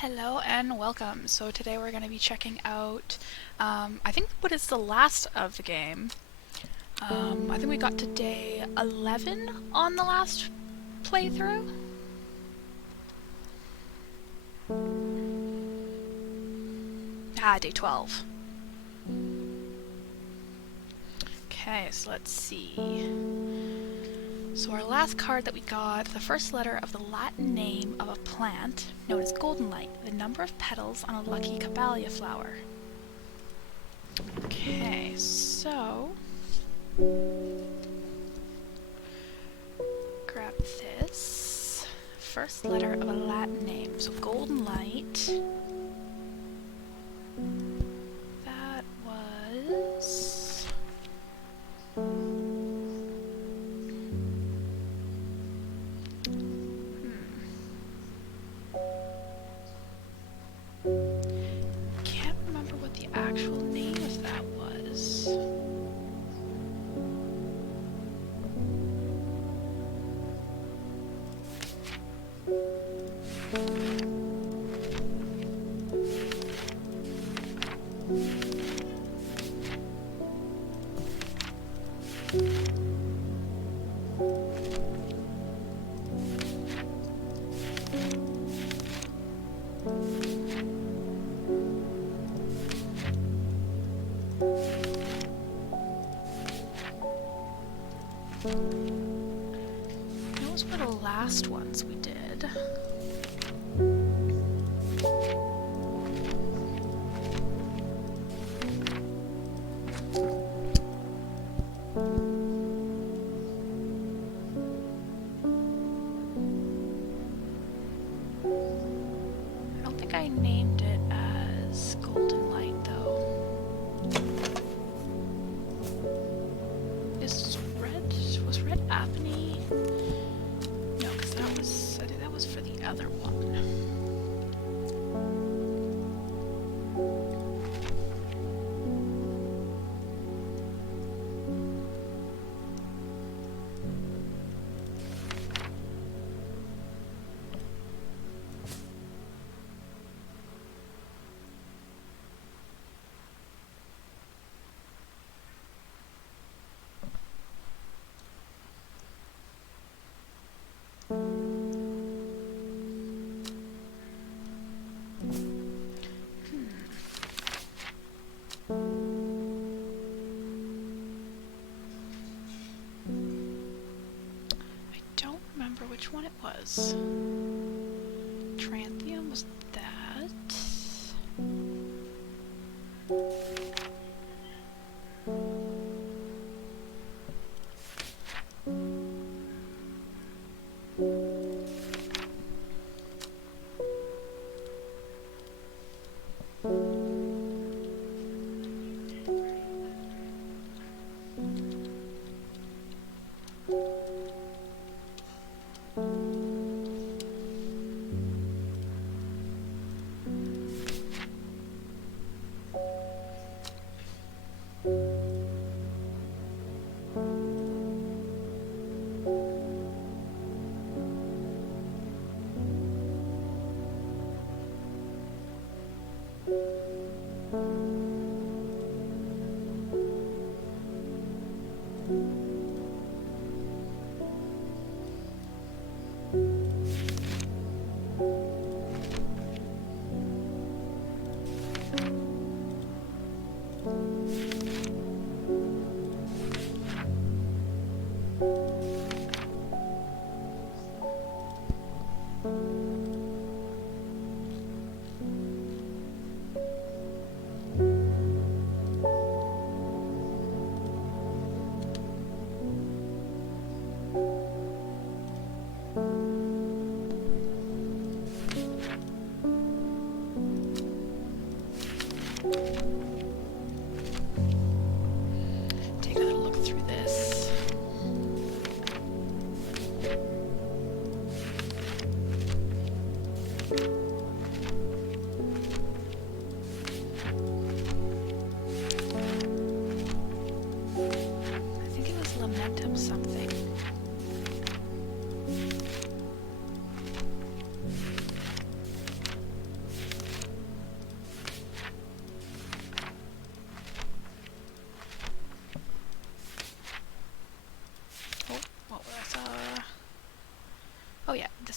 Hello and welcome. So today we're going to be checking out, I think what is the last of the game. I think we got to day 11 on the last playthrough. Day 12. Okay, so let's see. So our last card that we got, the first letter of the Latin name of a plant, known as golden light, the number of petals on a lucky caballia flower. Okay, so grab this. First letter of a Latin name, so golden light. That was... Can't remember what the actual name of that was. Those were the last ones we did. I don't think I named it as Golden Light though. Was red Apenny? No, because I think that was for the other one. I don't remember which one it was. Tranthium was that.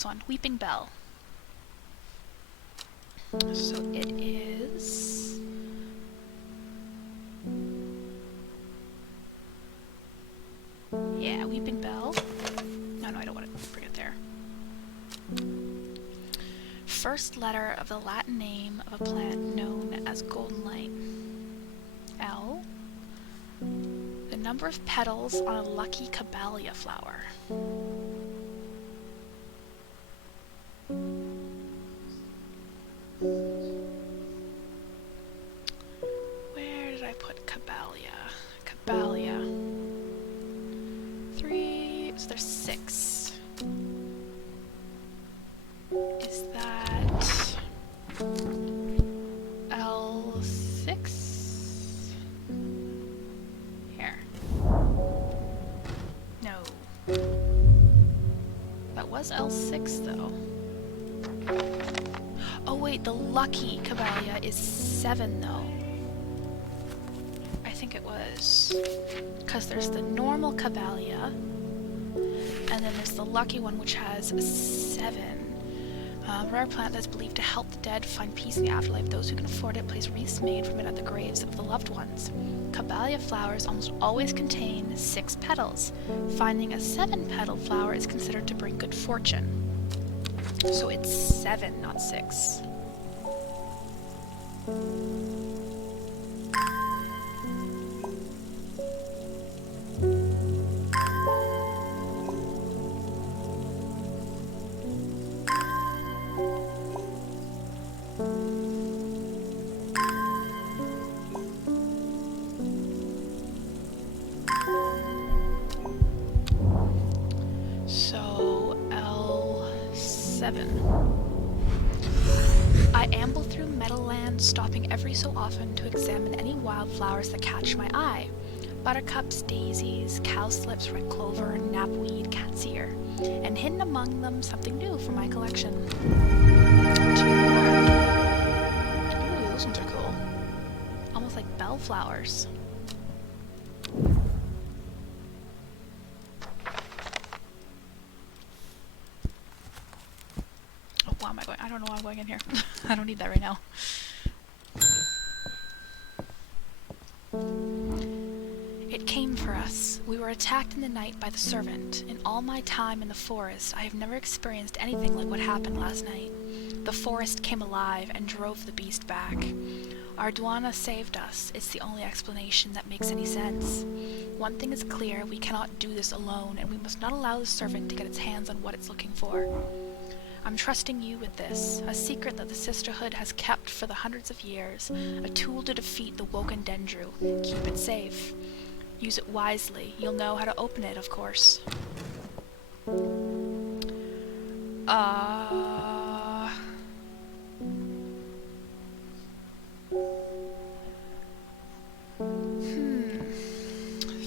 this one, Weeping Bell. So it is... yeah, Weeping Bell. No, I don't want to bring it there. First letter of the Latin name of a plant known as golden light. L. The number of petals on a lucky caballia flower. Where did I put caballia? Caballia. 3, so there's 6. Is that L6? Here. No. That was L6 though. Oh wait, the lucky caballia is 7 though. I think it was. Because there's the normal caballia, and then there's the lucky one which has 7. Rare plant that's believed to help the dead find peace in the afterlife. Those who can afford it place wreaths made from it at the graves of the loved ones. Caballia flowers almost always contain 6 petals. Finding a 7-petal flower is considered to bring good fortune. So it's 7, not 6. So L7. I amble through Meadowland, stopping every so often to examine any wildflowers that catch my eye. Buttercups, daisies, cowslips, red clover, knapweed, cat's ear, and hidden among them something new from my collection. 2 more. Ooh, those ones are cool. Almost like bellflowers. Oh, why am I going? I don't know why I'm going in here. I don't need that right now. It came for us. We were attacked in the night by the servant. In all my time in the forest, I have never experienced anything like what happened last night. The forest came alive and drove the beast back. Our Duana saved us. It's the only explanation that makes any sense. One thing is clear, we cannot do this alone, and we must not allow the servant to get its hands on what it's looking for. I'm trusting you with this, a secret that the Sisterhood has kept for the hundreds of years, a tool to defeat the Woken Dendru. Keep it safe. Use it wisely. You'll know how to open it, of course.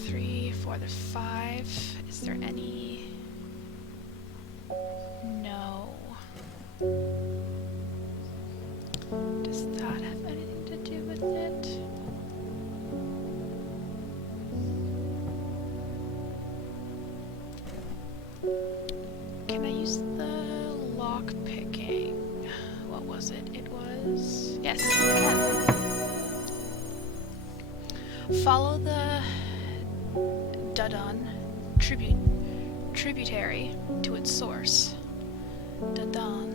Three, four, there's 5. Is there any? No. Does that have anything to do with it? Can I use the lock picking? What was it? It was... yes, I can. Follow the Dudon tributary to its source. Dudon.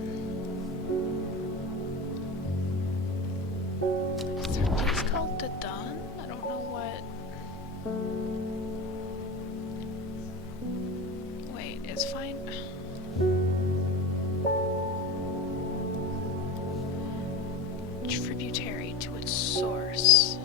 Is there a place called Dudon? I don't know what... wait, it's fine. Tributary to its source.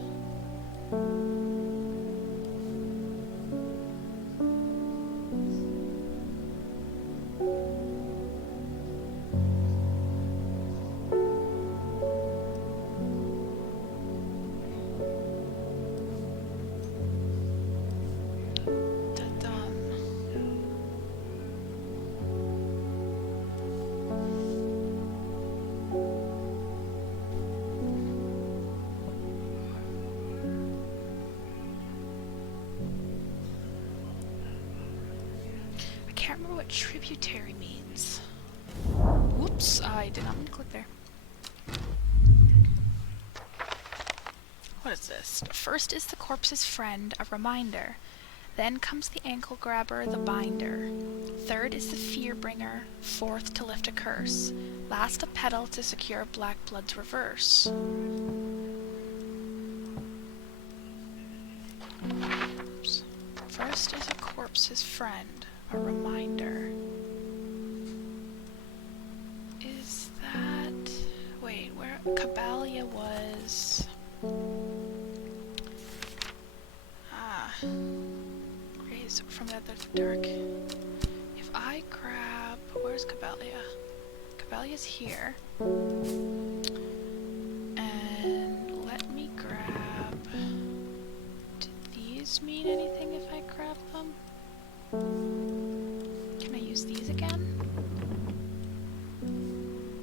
I can't remember what tributary means. Oops, I did not mean to click there. What is this? First is the corpse's friend, a reminder. Then comes the ankle grabber, the binder. Third is the fear bringer. Fourth, to lift a curse. Last, a petal to secure black blood's reverse. Oops. First is a corpse's friend, a reminder. Is that... Wait, where... Cabalia was... Raised from the dark. If I grab... Where's Cabalia? Cabalia's here. And let me grab... Do these mean anything if I grab them? Can I use these again?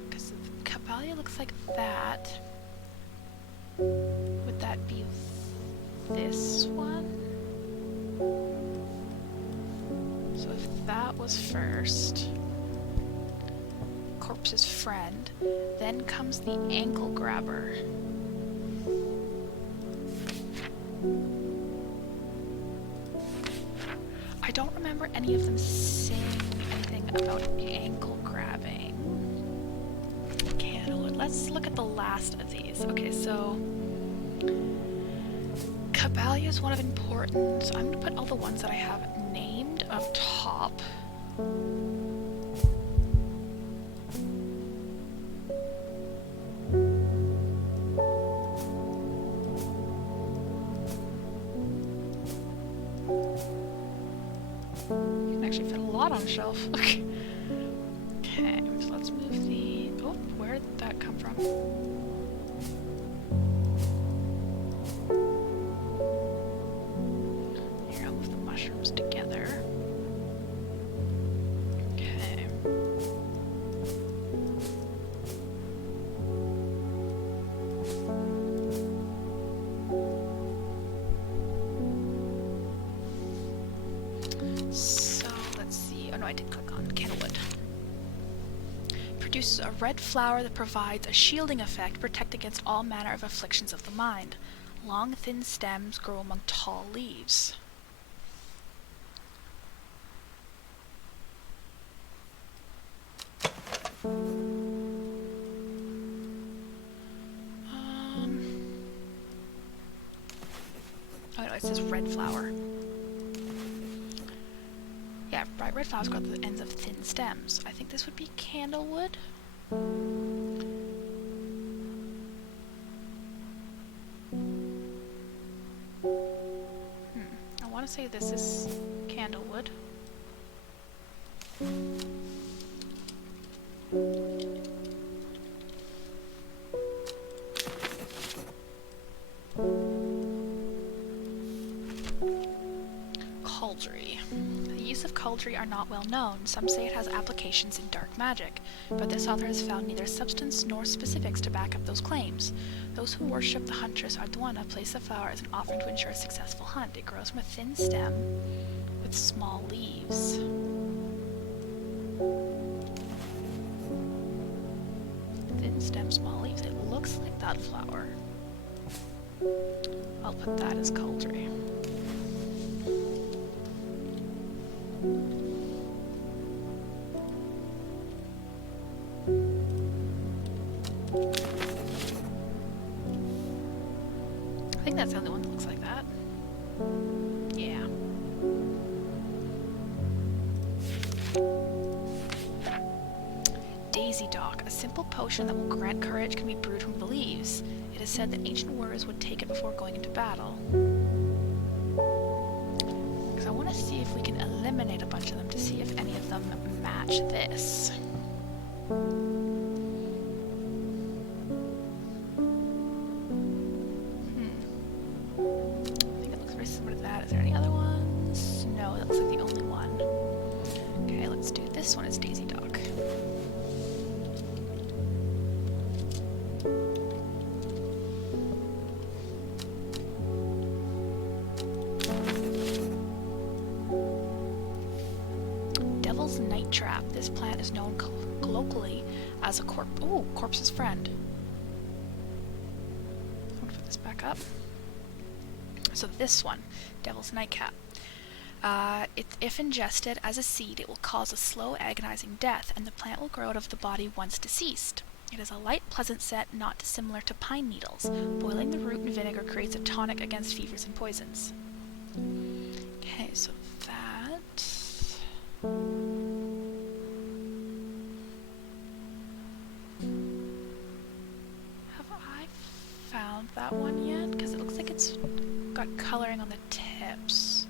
Because Cabalia looks like that. Would that be this one? So if that was first, corpse's friend, then comes the ankle grabber. I don't remember any of them saying anything about ankle grabbing. Candlewood. Let's look at the last of these. Okay, so Cabalia is one of importance. I'm going to put all the ones that I have named up top. You can actually fit a lot on a shelf. Okay. Okay, so let's move the... Oh, where did that come from? Together. Okay. So let's see. Oh no, I did click on candlewood. Produces a red flower that provides a shielding effect, protect against all manner of afflictions of the mind. Long, thin stems grow among tall leaves. Oh no, it says red flower. Yeah, bright red flowers grow at the ends of thin stems. I think this would be candlewood. I want to say this is candlewood. Cauldry. The use of cauldry are not well known. Some say it has applications in dark magic, but this author has found neither substance nor specifics to back up those claims. Those who worship the huntress Arduana place the flower as an offering to ensure a successful hunt. It grows from a thin stem with small leaves. Thin stem, small leaves. It looks like that flower. I'll put that as cauldry. I think that's the only one that looks like that. Yeah. Daisy Dock. A simple potion that will grant courage can be brewed from the leaves. It is said that ancient warriors would take it before going into battle. Because I want to see if we can eliminate a bunch of them to see if any of them match this. I think it looks very similar to that. Is there any other ones? No, that looks like the only one. Okay, let's do this one as Daisy Dock. Devil's Night Trap. This plant is known colloquially as a corpse's friend. I'm gonna put this back up. So this one, Devil's Nightcap. If ingested as a seed, it will cause a slow, agonizing death, and the plant will grow out of the body once deceased. It is a light, pleasant scent, not dissimilar to pine needles. Boiling the root in vinegar creates a tonic against fevers and poisons. Okay, so that... Have I found that one yet? Because it looks like it's got coloring on the tips.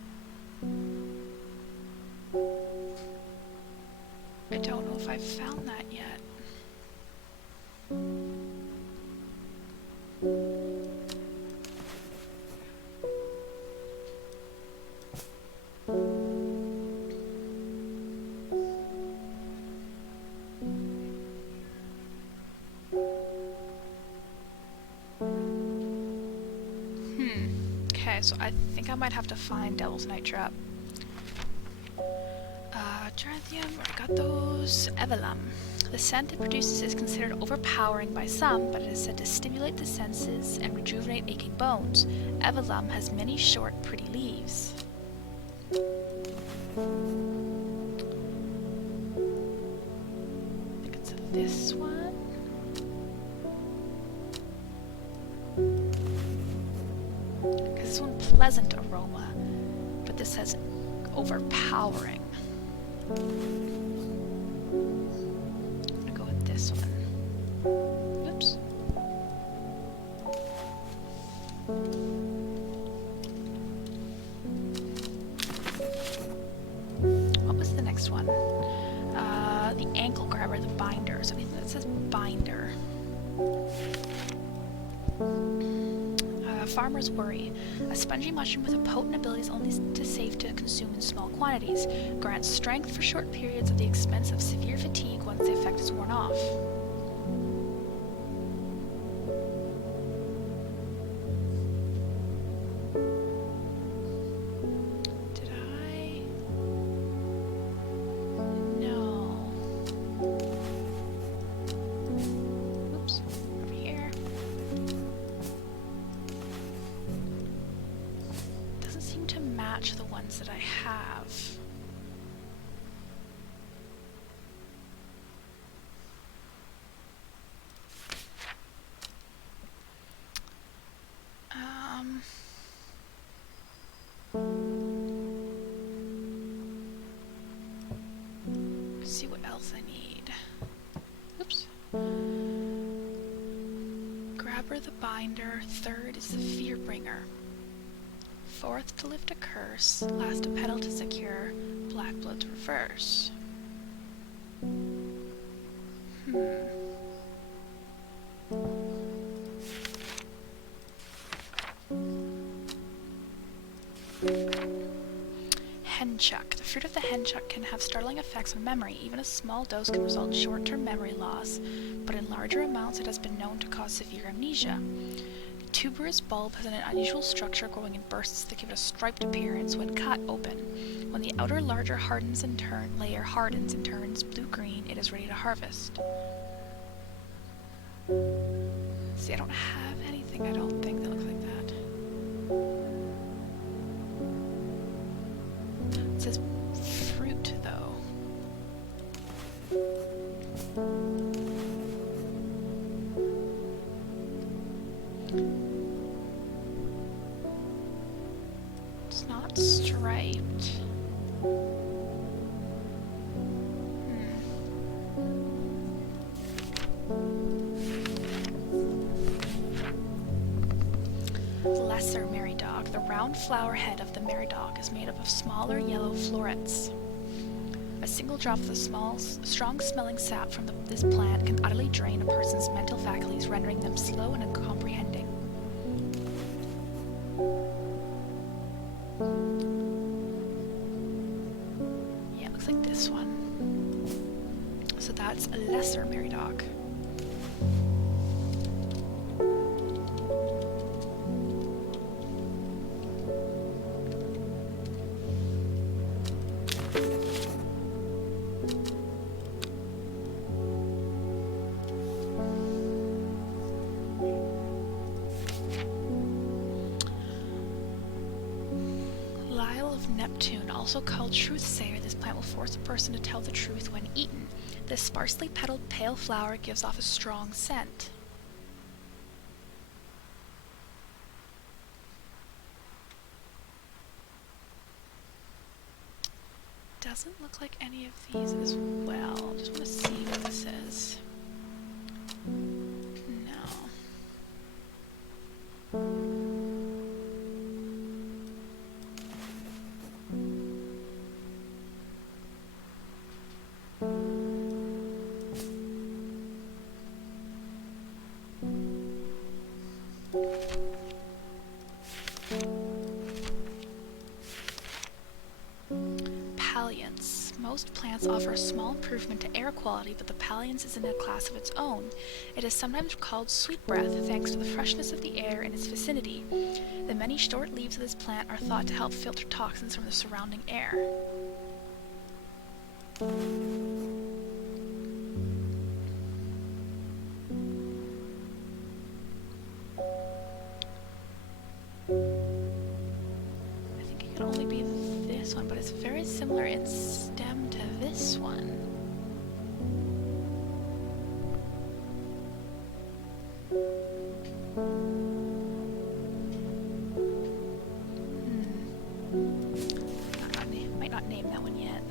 I don't know if I've found that yet. Okay, so I think I might have to find Devil's Night Trap. Geranium, I got those. Evelum. The scent it produces is considered overpowering by some, but it is said to stimulate the senses and rejuvenate aching bones. Evelum has many short, pretty leaves. I think it's this one. Because this one pleasant aroma, but this says overpowering. I'm gonna go with this one. Oops. What was the next one? The ankle grabber, the binder. So anything that says binder. Farmer's worry. A spongy mushroom with a potent ability is only safe to consume in small quantities. Grants strength for short periods at the expense of severe fatigue once the effect is worn off. Did I? No. Oops. Over here. To match the ones that I have. Let's see what else I need. Oops. Grabber the binder. Third is the fear bringer. Fourth to lift a curse, last a petal to secure, black blood to reverse. Henchuck. The fruit of the henchuck can have startling effects on memory. Even a small dose can result in short-term memory loss, but in larger amounts it has been known to cause severe amnesia. Tuberous bulb has an unusual structure growing in bursts that give it a striped appearance when cut open. When the outer layer hardens and turns blue-green, it is ready to harvest. See, I don't have anything, I don't think, that looks like that. It says fruit, though. It's not striped. Lesser marydog. The round flower head of the marydog is made up of smaller yellow florets. A single drop of the strong-smelling sap from this plant can utterly drain a person's mental faculties, rendering them slow and uncomprehending. Yeah, it looks like this one. So that's a lesser marydog. Belial of Neptune, also called truth-sayer, this plant will force a person to tell the truth when eaten. This sparsely petaled pale flower gives off a strong scent. Doesn't look like any of these as well. Just want to see what this is. No. Palliance. Most plants offer a small improvement to air quality, but the palliance is in a class of its own. It is sometimes called sweet breath, thanks to the freshness of the air in its vicinity. The many short leaves of this plant are thought to help filter toxins from the surrounding air. I think it could only be this one, but it's very similar in stem to this one. Might not name that one yet.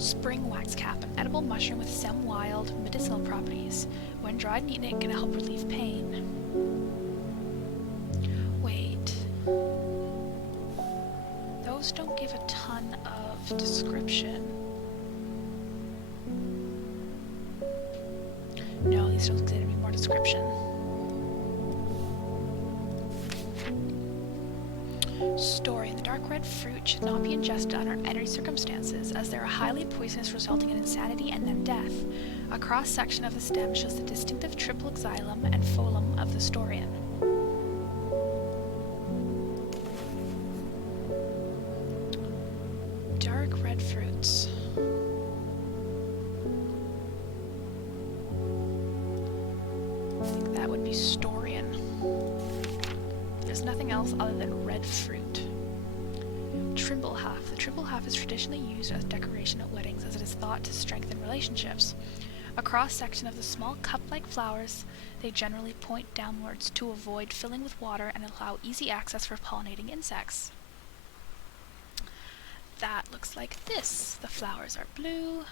Spring waxcap, an edible mushroom with some wild medicinal properties. When dried and eaten, it can help relieve pain. Wait. Those don't give a ton of description. No, these don't give any more description. Story. The dark red fruit should not be ingested under any circumstances, as they are highly poisonous, resulting in insanity and then death. A cross-section of the stem shows the distinctive triple xylem and phloem of the Storian. Dark red fruits. I think that would be Storian. There's nothing else other than red fruit. Trimble half. The trimble half is traditionally used as decoration at weddings, as it is thought to strengthen relationships. A cross-section of the small cup-like flowers, they generally point downwards to avoid filling with water and allow easy access for pollinating insects. That looks like this. The flowers are blue.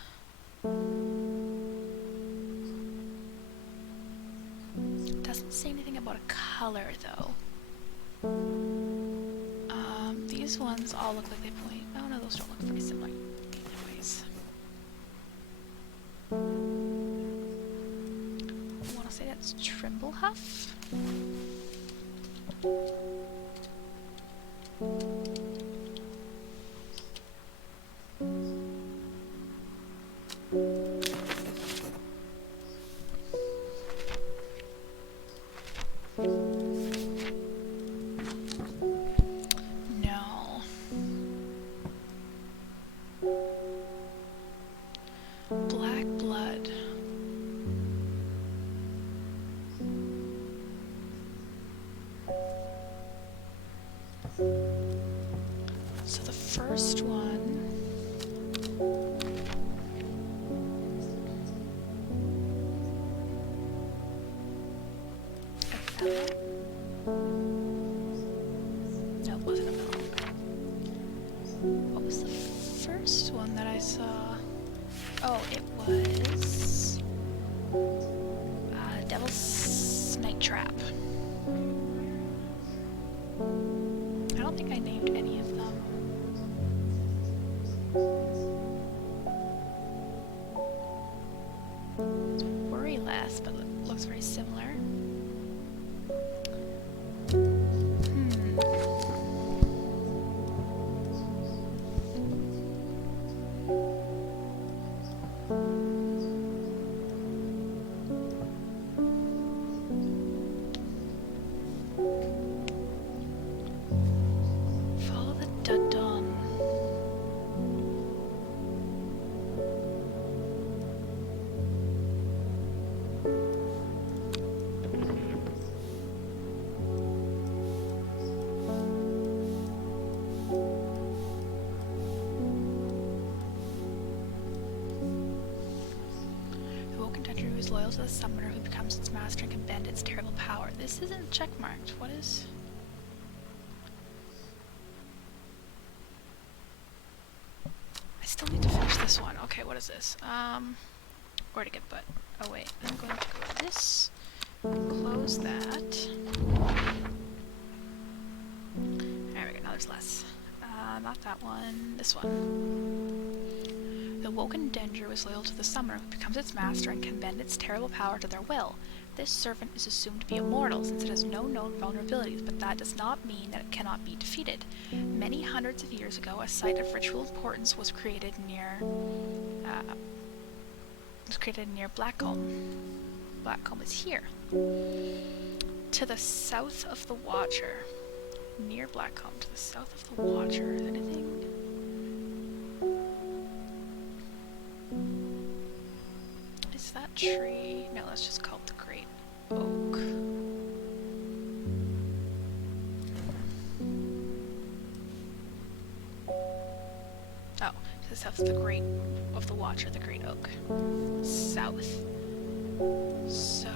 Doesn't say anything about a color, though. These ones all look like they point... Oh no, those don't look very similar. Anyways. I want to say that's Trimblehuff? Black blood. So the first one... No, it wasn't a milk. What was the first one that I saw? Oh, it was... Devil's Snake Trap. I don't think I named any of them. It's Worry Less, but it looks very similar. Follow the dun-dun. loyal to the summoner who becomes its master and can bend its terrible power. This isn't checkmarked. What is... I still need to finish this one. Okay, what is this? Where to get butt? Oh wait, I'm going to go to this, close that. There we go, now there's less. Not that one, this one. The woken Dendru is loyal to the summoner who becomes its master and can bend its terrible power to their will. This servant is assumed to be immortal since it has no known vulnerabilities, but that does not mean that it cannot be defeated. Many hundreds of years ago, a site of ritual importance was created near Blackcomb. Blackcomb is here. To the south of the Watcher. Near Blackcomb, to the south of the Watcher. Is anything? Is that tree? No, that's just called the Great Oak. Oh, to the south of the Watcher, the Great Oak. South. So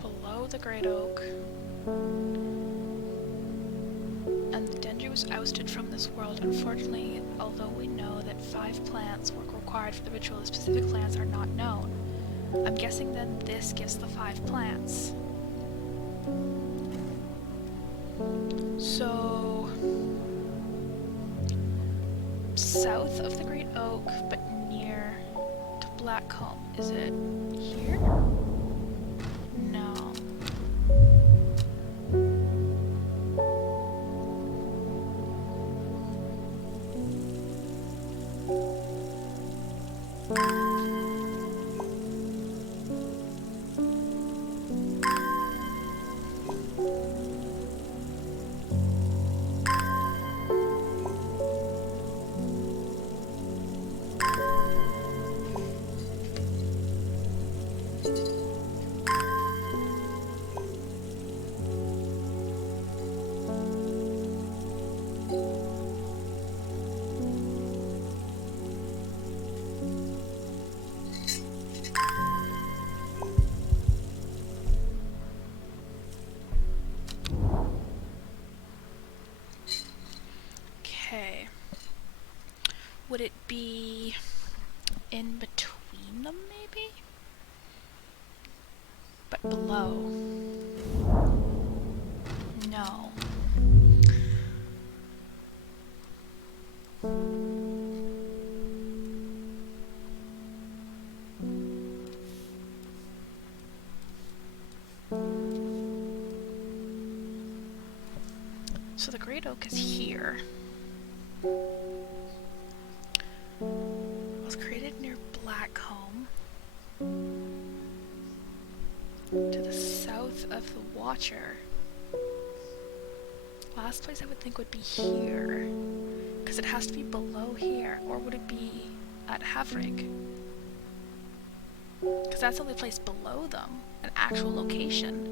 below the Great Oak. And the Dendru was ousted from this world. Unfortunately, although we know that 5 plants were required for the ritual, the specific plants are not known. I'm guessing then this gives the 5 plants. So south of the Great Oak, but near to Blackcomb. Is it here? No. Okay. Would it be in between them, maybe? But below? No. So the Great Oak is here. Was created near Blackcomb. To the south of the Watcher. Last place I would think would be here. Because it has to be below here. Or would it be at Havrig? Because that's the only place below them. An actual location.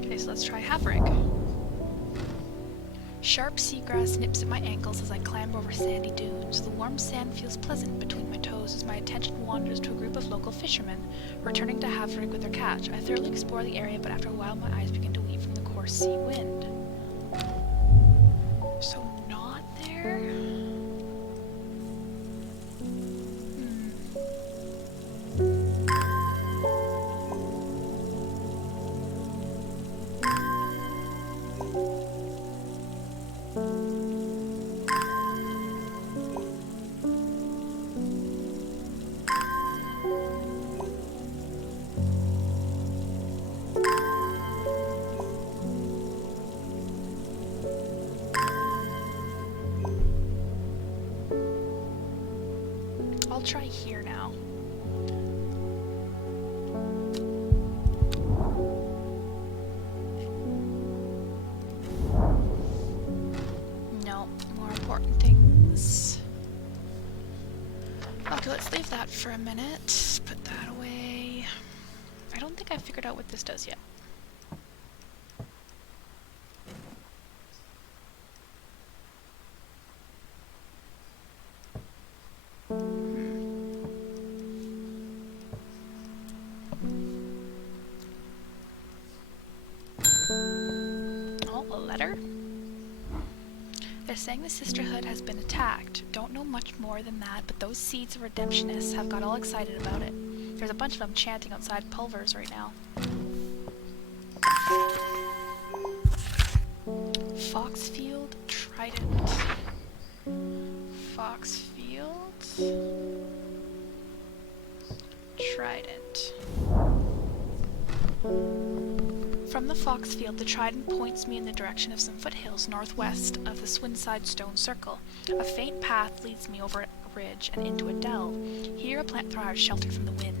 Okay, so let's try Havrig. Sharp seagrass nips at my ankles as I clamber over sandy dunes. The warm sand feels pleasant between my toes as my attention wanders to a group of local fishermen, returning to Havrig with their catch. I thoroughly explore the area, but after a while my eyes begin to weep from the coarse sea wind. So not there? I'll try here now. shelve that for a minute. Put that away. I don't think I figured out what this does yet. Oh, a letter? They're saying the Sisterhood has been attacked. Don't know much more than that, but those seeds of redemptionists have got all excited about it. There's a bunch of them chanting outside Pulver's right now. Foxfield Trident. Foxfield Trident. From the Foxfield, the trident points me in the direction of some foothills northwest of the Swinside Stone Circle. A faint path leads me over a ridge and into a dell. Here a plant thrives, sheltered from the wind.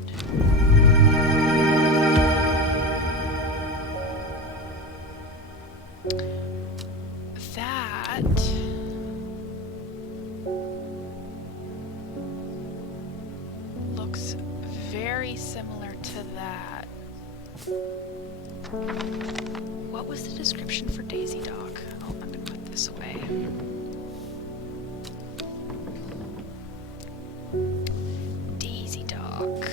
That looks very similar to that. What was the description for Daisy Dock? Oh, I'm gonna put this away. Daisy Dock.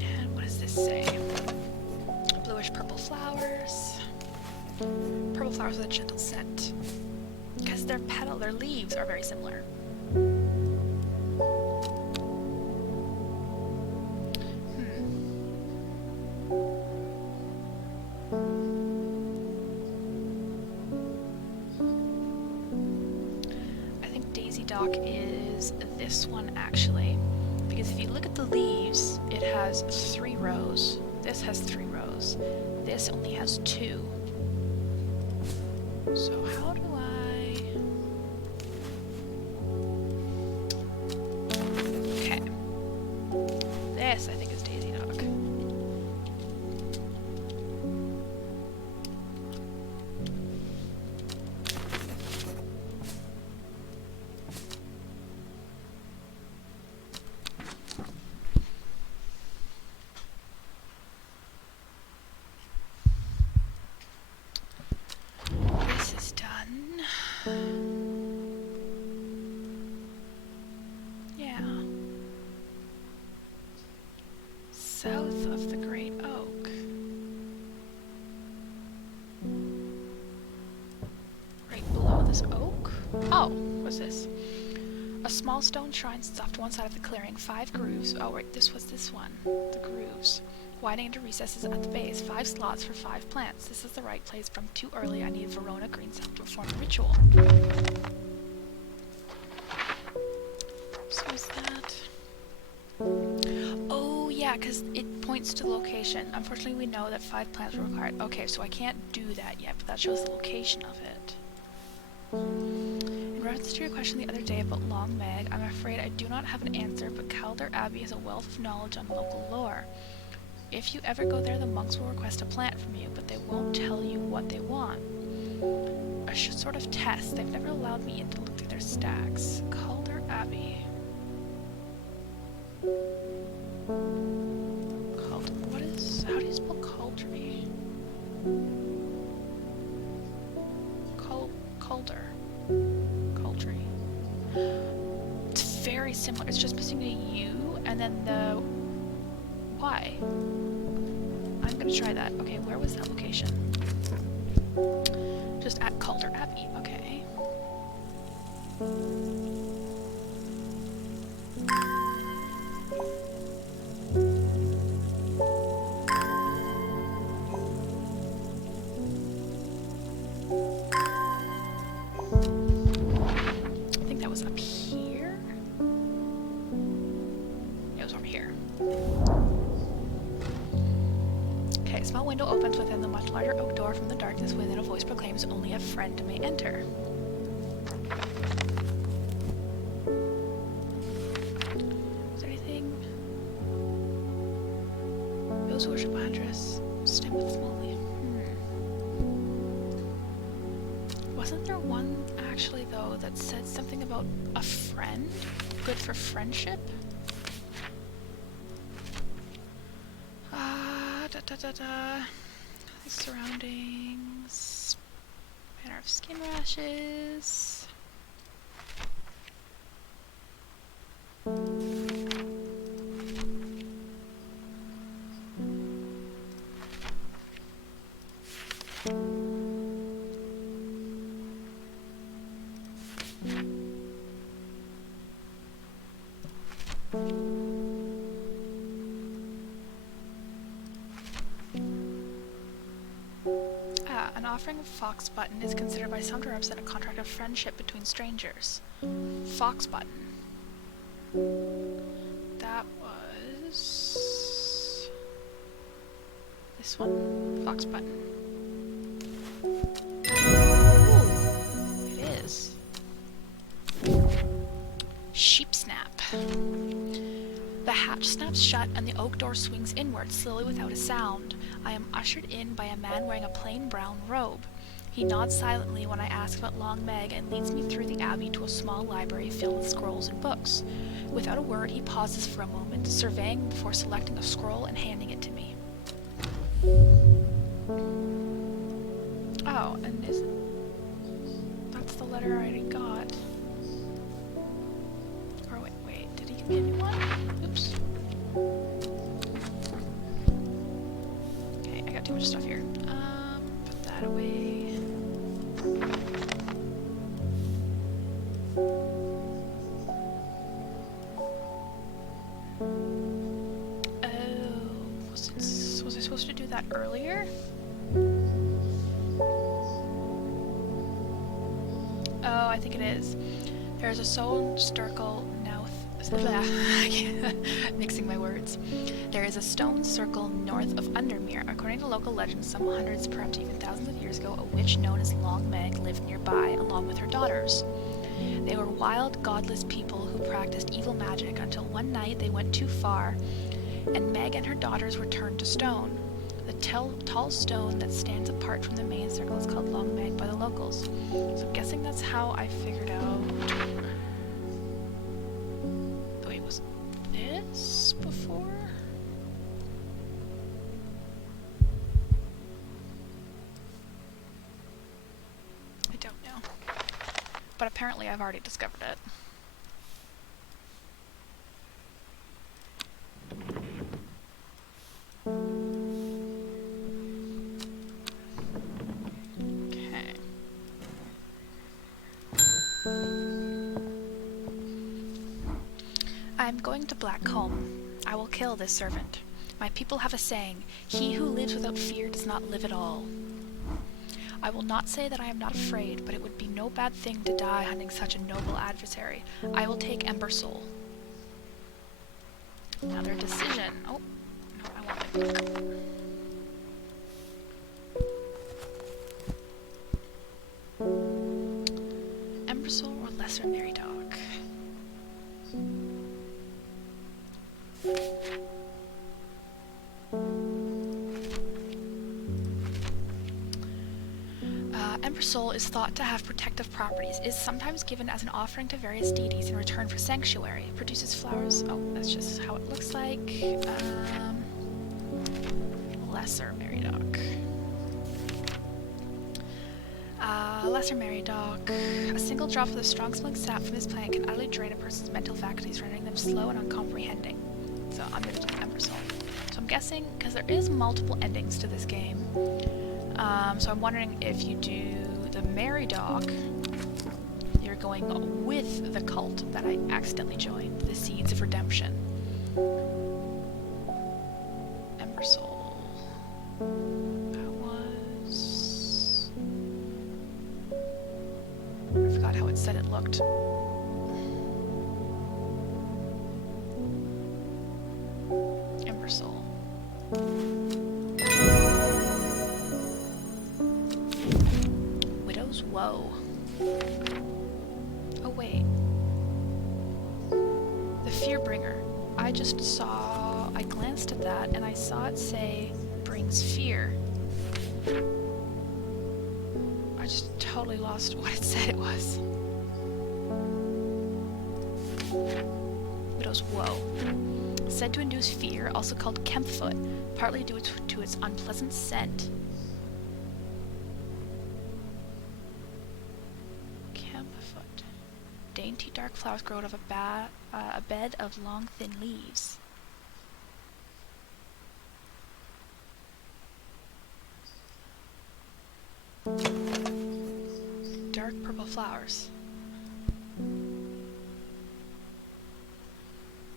And what does this say? Bluish purple flowers. Purple flowers with a gentle scent. Because their leaves are very similar. I think Daisy Dock is this one actually. Because if you look at the leaves, it has 3 rows. This has 3 rows. This only has 2. So how do I... Okay. This, I think, is Daisy Dock. This is done. Yeah. South of the Great Oak. Right below this oak? Oh, what's this? A small stone shrine sits off to one side of the clearing. 5 grooves. Oh, right, this was this one. The grooves. Widening into recesses at the base. 5 slots for 5 plants. This is the right place, but I'm too early. I need Verona green cell to perform the ritual. So is that... Oh, yeah, because it points to the location. Unfortunately, we know that 5 plants were required. Okay, so I can't do that yet, but that shows the location of it. In reference to your question the other day about Long Meg, I'm afraid I do not have an answer, but Calder Abbey has a wealth of knowledge on local lore. If you ever go there, the monks will request a plant from you, but they won't tell you what they want. A sort of test. They've never allowed me in to look through their stacks. Calder Abbey. What is... How do you spell Cauldry? Calder. Cauldry. It's very similar. It's just missing a U and then the Y. I'm gonna try that. Okay, where was that location? Just at Calder Abbey. Okay. I think that was up here. It was over here. Okay, a small window opens within the much larger oak door. From the darkness within, a voice proclaims, "Only a friend may enter." Is there anything? Those who worship Andress, stem with small leaf. though, that said something about a friend? Good for friendship? The surroundings. Manner of skin rashes. An offering of fox button is considered by some to represent a contract of friendship between strangers. Fox button. That was this one. Fox button. Ooh, it is. Sheep snap. The hatch snaps shut and the oak door swings inward, slowly without a sound. I am ushered in by a man wearing a plain brown robe. He nods silently when I ask about Long Meg and leads me through the abbey to a small library filled with scrolls and books. Without a word, he pauses for a moment, surveying before selecting a scroll and handing it to me. Oh, and that's the letter I already got. Or wait, did he give me a new one? Oops. Okay, I got too much stuff here. Put that away. Oh, was I supposed to do that earlier? Oh, I think it is. There's a stone circle mixing my words. There is a stone circle north of Undermere. According to local legends, some hundreds, perhaps even thousands of years ago, a witch known as Long Meg lived nearby, along with her daughters. They were wild, godless people who practiced evil magic until one night they went too far, and Meg and her daughters were turned to stone. The tall stone that stands apart from the main circle is called Long Meg by the locals. So I'm guessing that's how I figured out... Wait, was this before? I don't know. But apparently I've already discovered it. I am going to Blackcomb. I will kill this servant. My people have a saying, he who lives without fear does not live at all. I will not say that I am not afraid, but it would be no bad thing to die hunting such a noble adversary. I will take Ember Soul. Another decision. Oh, no, I want my book. Ember Soul or Lesser Mary Dog? Ember Soul is thought to have protective properties. It is sometimes given as an offering to various deities in return for sanctuary. It produces flowers. Oh, that's just how it looks like. Lesser Mary Dog. Lesser Mary Dog. A single drop of the strong smelling sap from this plant can utterly drain a person's mental faculties, rendering them slow and uncomprehending. So I'm going to do Ember Soul. So I'm guessing, because there is multiple endings to this game, so I'm wondering if you do the Mary Dog, you're going with the cult that I accidentally joined, the Seeds of Redemption. Ember Soul. That was... I forgot how it said it looked. Ember Soul. Widow's Woe. Oh wait. The Fearbringer. I just saw... I glanced at that and I saw it say brings fear. I just totally lost what it said it was. Widow's Woe. Said to induce fear, also called Kempfoot, partly due to its unpleasant scent. Kempfoot. Dainty dark flowers grow out of a bed of long thin leaves. Dark purple flowers.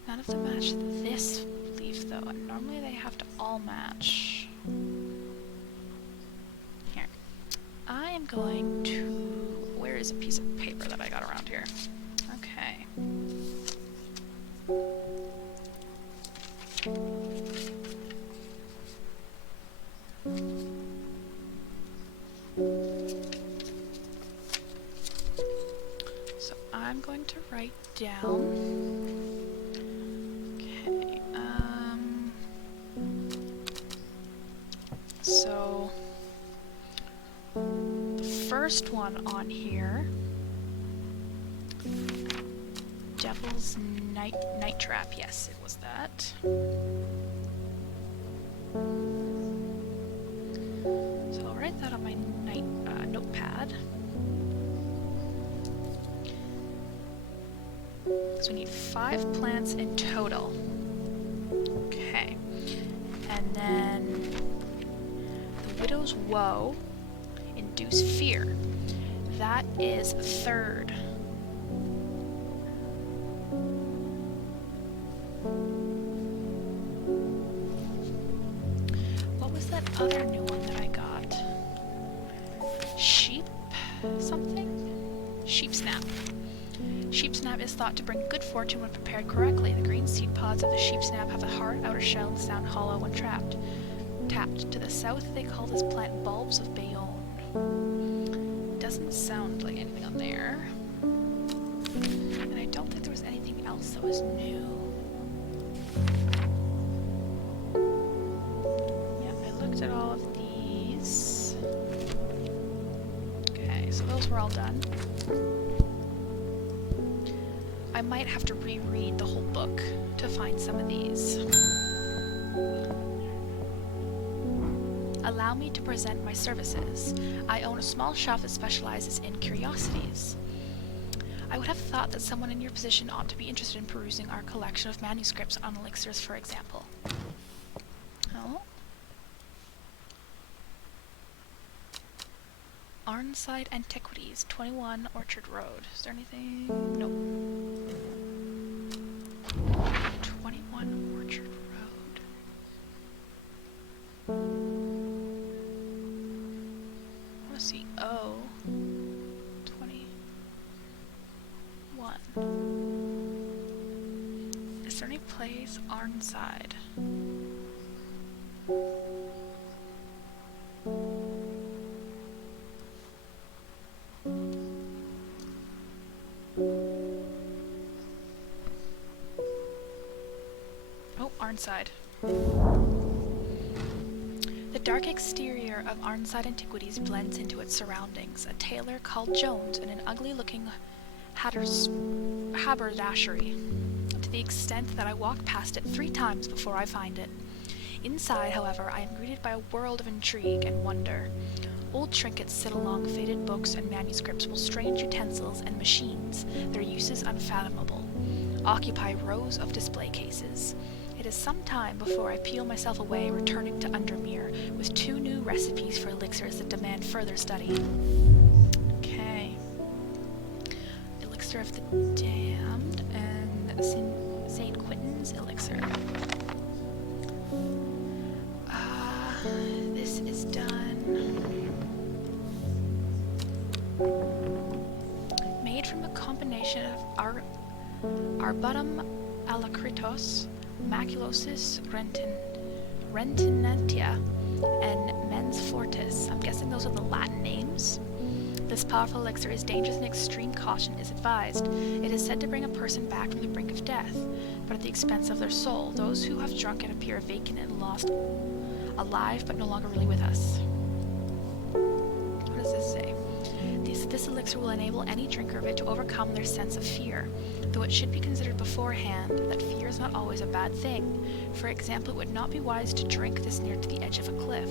None of them match this leaf though, and normally they have to all match. Here. I am going to... Where is a piece of paper that I got around here? Okay. So I'm going to write down... Okay, so the first one on here, Devil's Night Trap, yes, it was that. So I'll write that on my notepad. So we need 5 plants in total. Okay. And then the Widow's Woe, induce fear. That is 3rd. What was that other new one that I got? Sheep something? Sheep Snap. Sheep Snap is thought to bring good fortune when prepared correctly. The green seed pods of the Sheep Snap have a hard outer shell and sound hollow when tapped. To the south, they call this plant Bulbs of Bayonne. Doesn't sound like anything on there. And I don't think there was anything else that was new. Yeah, I looked at all of these. Okay, so those were all done. I might have to reread the whole book to find some of these. Allow me to present my services. I own a small shop that specializes in curiosities. I would have thought that someone in your position ought to be interested in perusing our collection of manuscripts on elixirs, for example. Oh? Arnside Antiquities, 21 Orchard Road. Is there anything? Nope. 21 Orchard Road. I want to see O. 21. Is there any place Arnside? Oh, Arnside. The dark exterior of Arnside Antiquities blends into its surroundings. A tailor called Jones and an ugly-looking haberdashery, to the extent that I walk past it 3 times before I find it. Inside, however, I am greeted by a world of intrigue and wonder. Old trinkets sit along faded books and manuscripts, while strange utensils and machines, their uses unfathomable, occupy rows of display cases. It is some time before I peel myself away, returning to Undermere with 2 new recipes for elixirs that demand further study. Okay. Elixir of the Damned and St. Quentin's Elixir. This is done. Made from a combination of Arbutum alacritous, Maculosis rentinentia, and Mens Fortis. I'm guessing those are the Latin names. This powerful elixir is dangerous and extreme caution is advised. It is said to bring a person back from the brink of death, but at the expense of their soul. Those who have drunk it appear vacant and lost, alive but no longer really with us. What does this say? The case, this elixir will enable any drinker of it to overcome their sense of fear, though it should be considered beforehand that fear is not always a bad thing. For example, it would not be wise to drink this near to the edge of a cliff.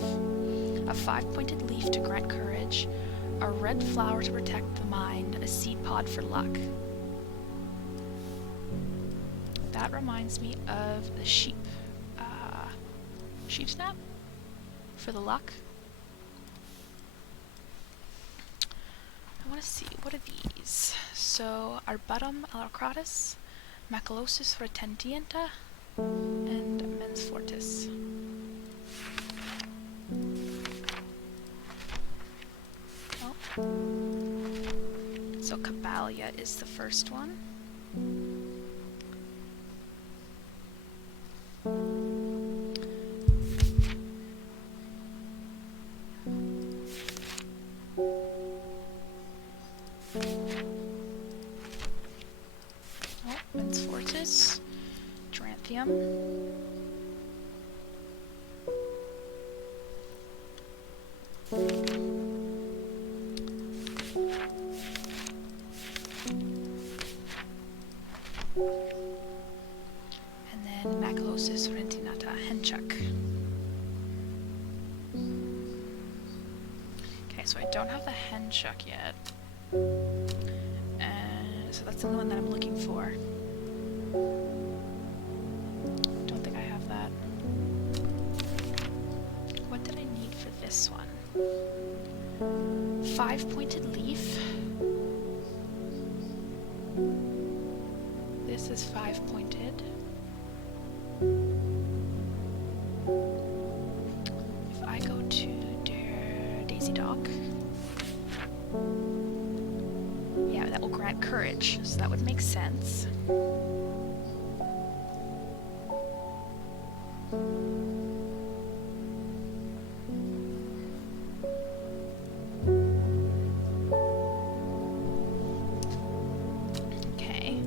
A 5-pointed leaf to grant courage, a red flower to protect the mind, a seed pod for luck. That reminds me of the sheep. Sheep snap? For the luck? I want to see, what are these? So, Arbutum alacratus, Macalosis retentienta, and Mens fortis. Oh. So, Caballia is the first one. Mens fortis, Duranthium, and then Macalosis rentinata, Henchuck. Okay, so I don't have the Henchuck yet. So that's the only one that I'm looking for. Don't think I have that. What did I need for this one? 5-pointed leaf. This is 5-pointed. If I go to Der Daisy Dock, yeah, that will grant courage, so that would make sense. Okay.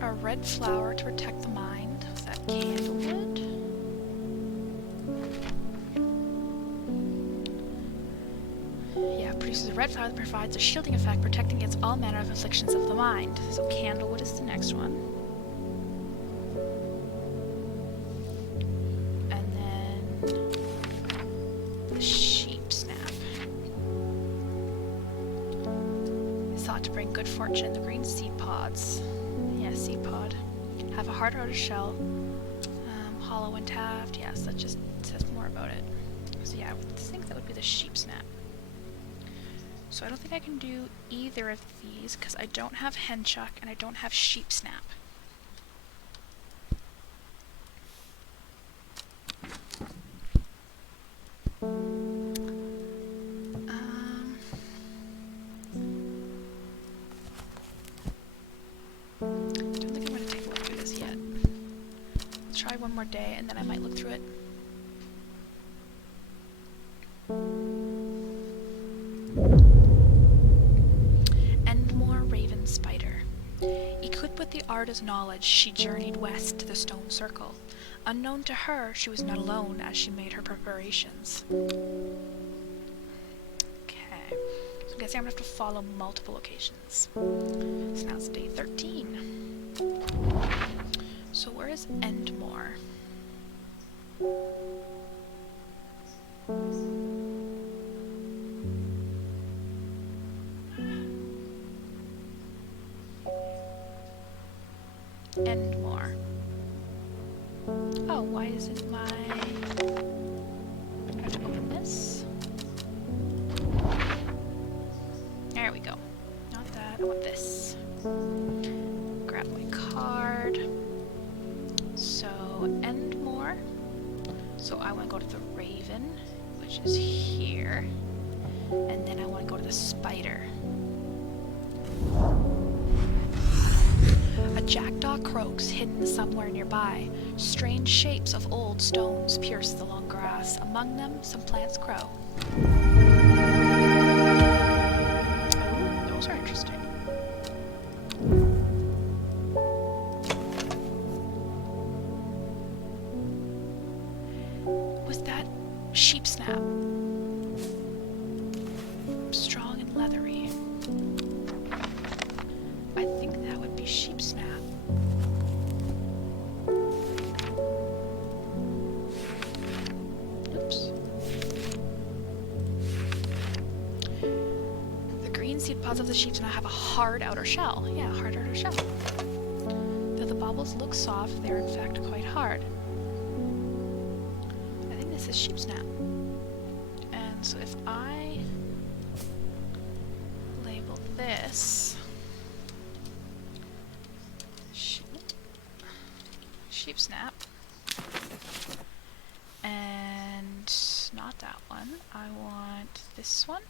A red flower to protect the mind. Is that candlewood? Yeah, produces a red flower that provides a shielding effect, protecting against all manner of afflictions of the mind. So candlewood is the next one. And then the sheep snap. It's thought to bring good fortune in the green seed pods. Yeah, seed pod. Have a hard outer shell. Hollow and taft. Yes, that just says more about it. So yeah, I would think that would be the sheep snap. So I don't think I can do either of these because I don't have Henchuck and I don't have Sheep Snap. Don't think I'm going to take a look through this yet. I'll try one more day and then I might look through it. Spider. Equipped with the artist's knowledge, she journeyed west to the stone circle. Unknown to her, she was not alone as she made her preparations. Okay. So I'm guessing I'm going to have to follow multiple locations. So now it's day 13. So where is Endmore? Endmore. Oh, why isn't my... I have to open this. There we go. Not that, I want this. Grab my card. So, Endmore. So I want to go to the Raven, which is here. And then I want to go to the Spider. A jackdaw croaks hidden somewhere nearby. Strange shapes of old stones pierce the long grass. Among them, some plants grow. Oh, those are interesting. Was that sheep snap? Strong and leathery. Pods of the sheep's snap have a hard outer shell. Yeah, hard outer shell. Though the baubles look soft, they are in fact quite hard. I think this is sheep snap. And so if I label this sheep snap, and not that one, I want this one.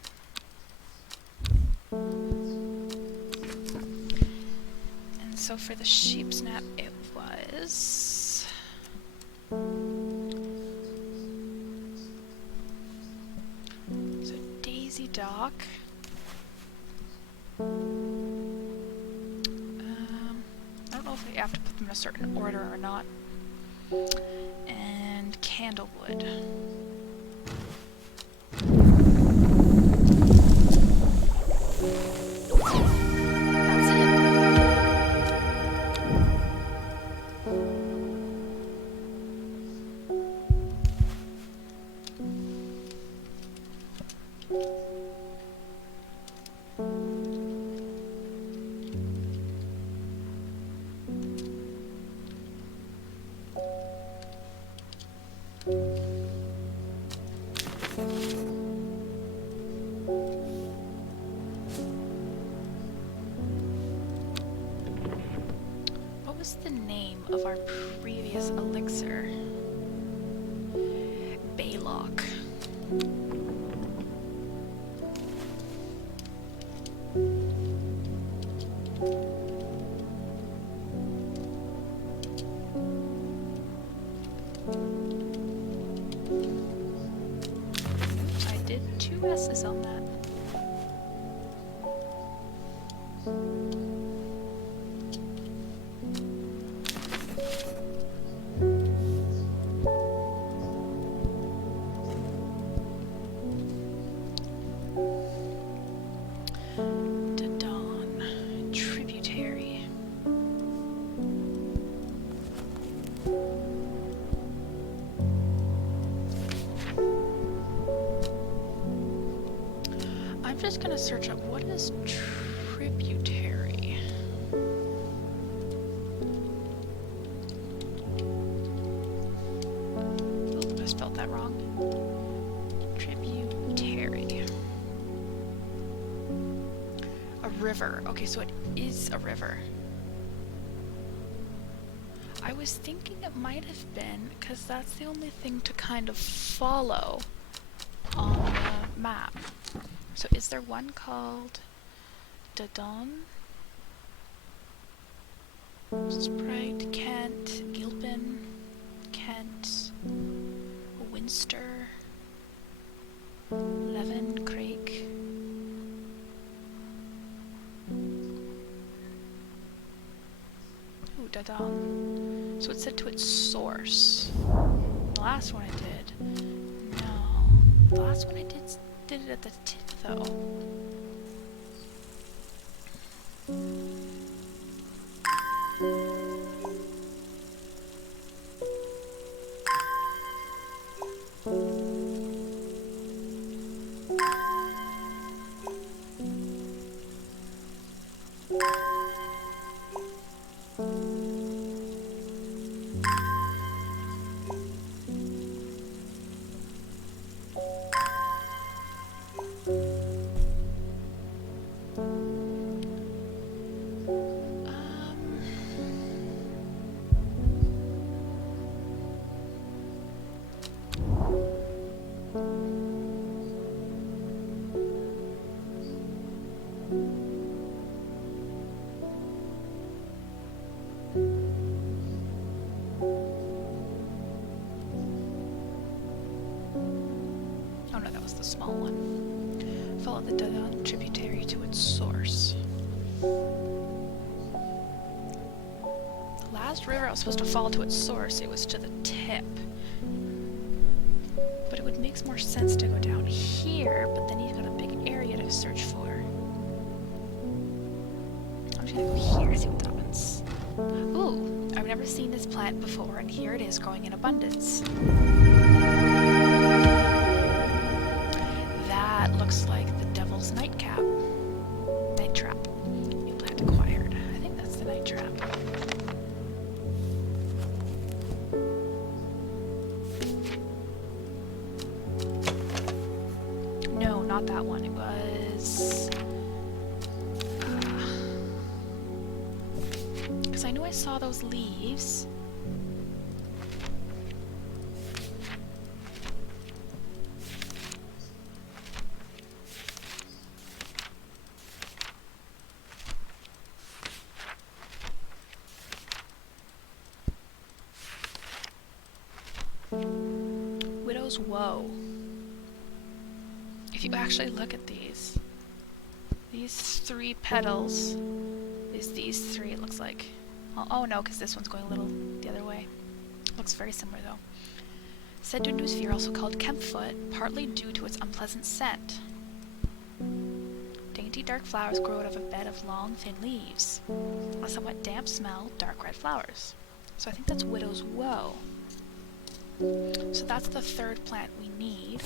And so for the sheep snap, it was so Daisy Dock. I don't know if I have to put them in a certain order or not. And Candlewood. What was the name of our previous elixir? Baylock. I did 2 S's on that. I'm just gonna search up what is tributary. Ooh, I spelled that wrong. Tributary. A river. Okay, so it is a river. I was thinking it might have been, because that's the only thing to kind of follow on the map. So is there one called Dodon? Sprite, Kent, Gilpin, Kent, Winster, Levin, Craig. Ooh, Dodon. So it said to its source. The last one I did. No. The last one I did it at the tip though. Oh no, that was the small one. Follow the Dodon tributary to its source. The last river I was supposed to follow to its source, it was to the tip. But it would make more sense to go down here, but then you've got a big area to search for. I'm just gonna go here, see what happens. Ooh, I've never seen this plant before, and here it is growing in abundance. That looks like the devil's nightcap. night trap. New plant acquired. I think that's the night trap. No, not that one. It was... because I knew I saw those leaves. Widow's Woe. If you actually look at these 3 petals is these 3, it looks like. Oh no, because this one's going a little the other way. Looks very similar though. Said to induce fear, also called Kempfoot, partly due to its unpleasant scent. Dainty dark flowers grow out of a bed of long, thin leaves. A somewhat damp smell, dark red flowers. So I think that's Widow's Woe. So that's the 3rd plant we need.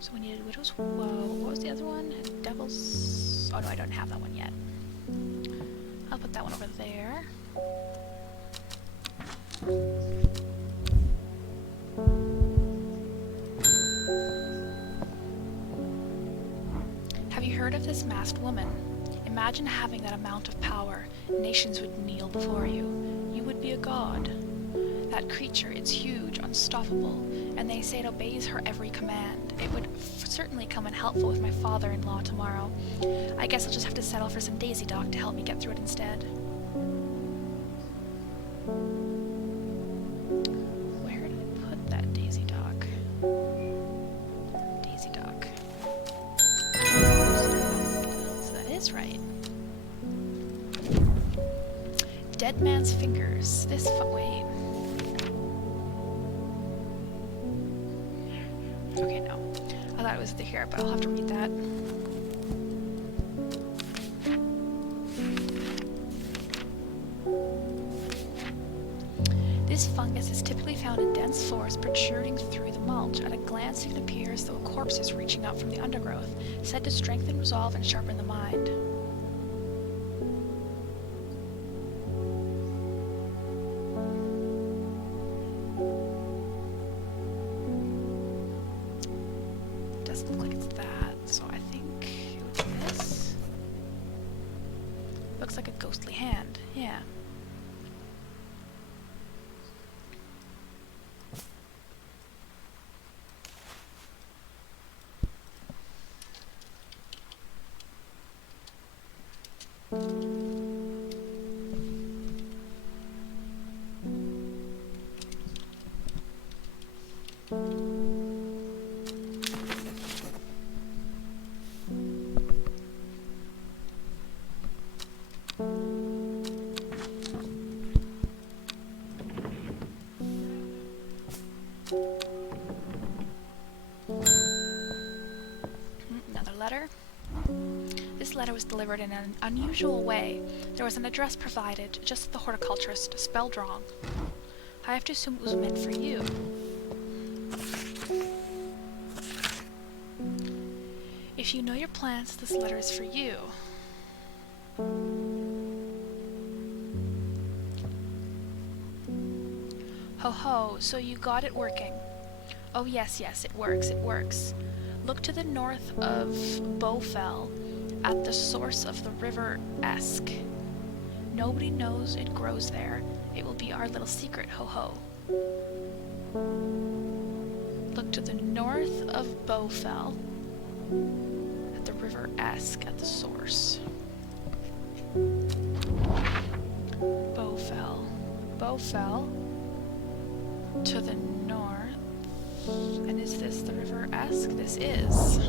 So we needed Widow's Woe. What was the other one? Devil's... oh no, I don't have that one yet. I'll put that one over there. Have you heard of this masked woman? Imagine having that amount of power. Nations would kneel before you. You would be a god. That creature, it's huge, unstoppable, and they say it obeys her every command. It would certainly come in helpful with my father-in-law tomorrow. I guess I'll just have to settle for some Daisy Dock to help me get through it instead. Where did I put that Daisy Dock? Daisy Dock. So that is right. Dead Man's Fingers. Wait. Okay, no. I thought it was here, but I'll have to read that. This fungus is typically found in dense forests protruding through the mulch. At a glance, it appears as though a corpse is reaching up from the undergrowth, said to strengthen resolve and sharpen the mind. Doesn't look like it's that, so I think it would be this. Looks like a ghostly hand, yeah. Another letter. This letter was delivered in an unusual way. There was an address provided, just as the horticulturist spelled wrong. I have to assume it was meant for you. If you know your plants, this letter is for you. Ho ho, so you got it working. Oh yes, it works. Look to the north of Bowfell, at the source of the river Esk. Nobody knows it grows there. It will be our little secret, ho ho. Look to the north of Bowfell, at the river Esk, at the source. Bowfell, to the north. And is this the river Esk? This is.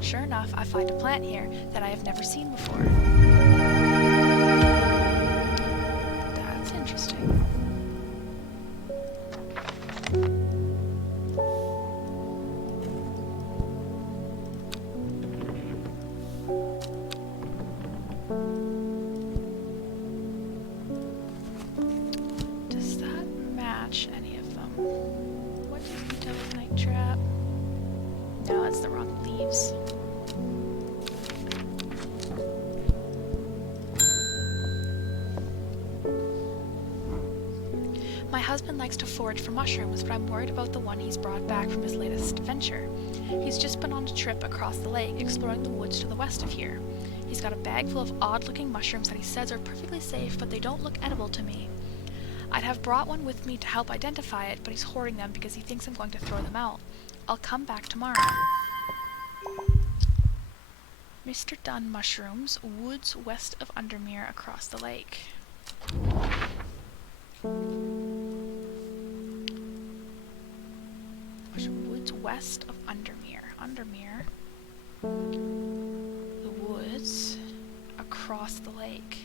Sure enough, I find a plant here that I have never seen before. That's interesting. that's the wrong leaves. My husband likes to forage for mushrooms, but I'm worried about the one he's brought back from his latest venture. He's just been on a trip across the lake, exploring the woods to the west of here. He's got a bag full of odd-looking mushrooms that he says are perfectly safe, but they don't look edible to me. I'd have brought one with me to help identify it, but he's hoarding them because he thinks I'm going to throw them out. I'll come back tomorrow. Mr. Dunn mushrooms, woods west of Undermere across the lake. Woods west of Undermere. Undermere. The woods across the lake.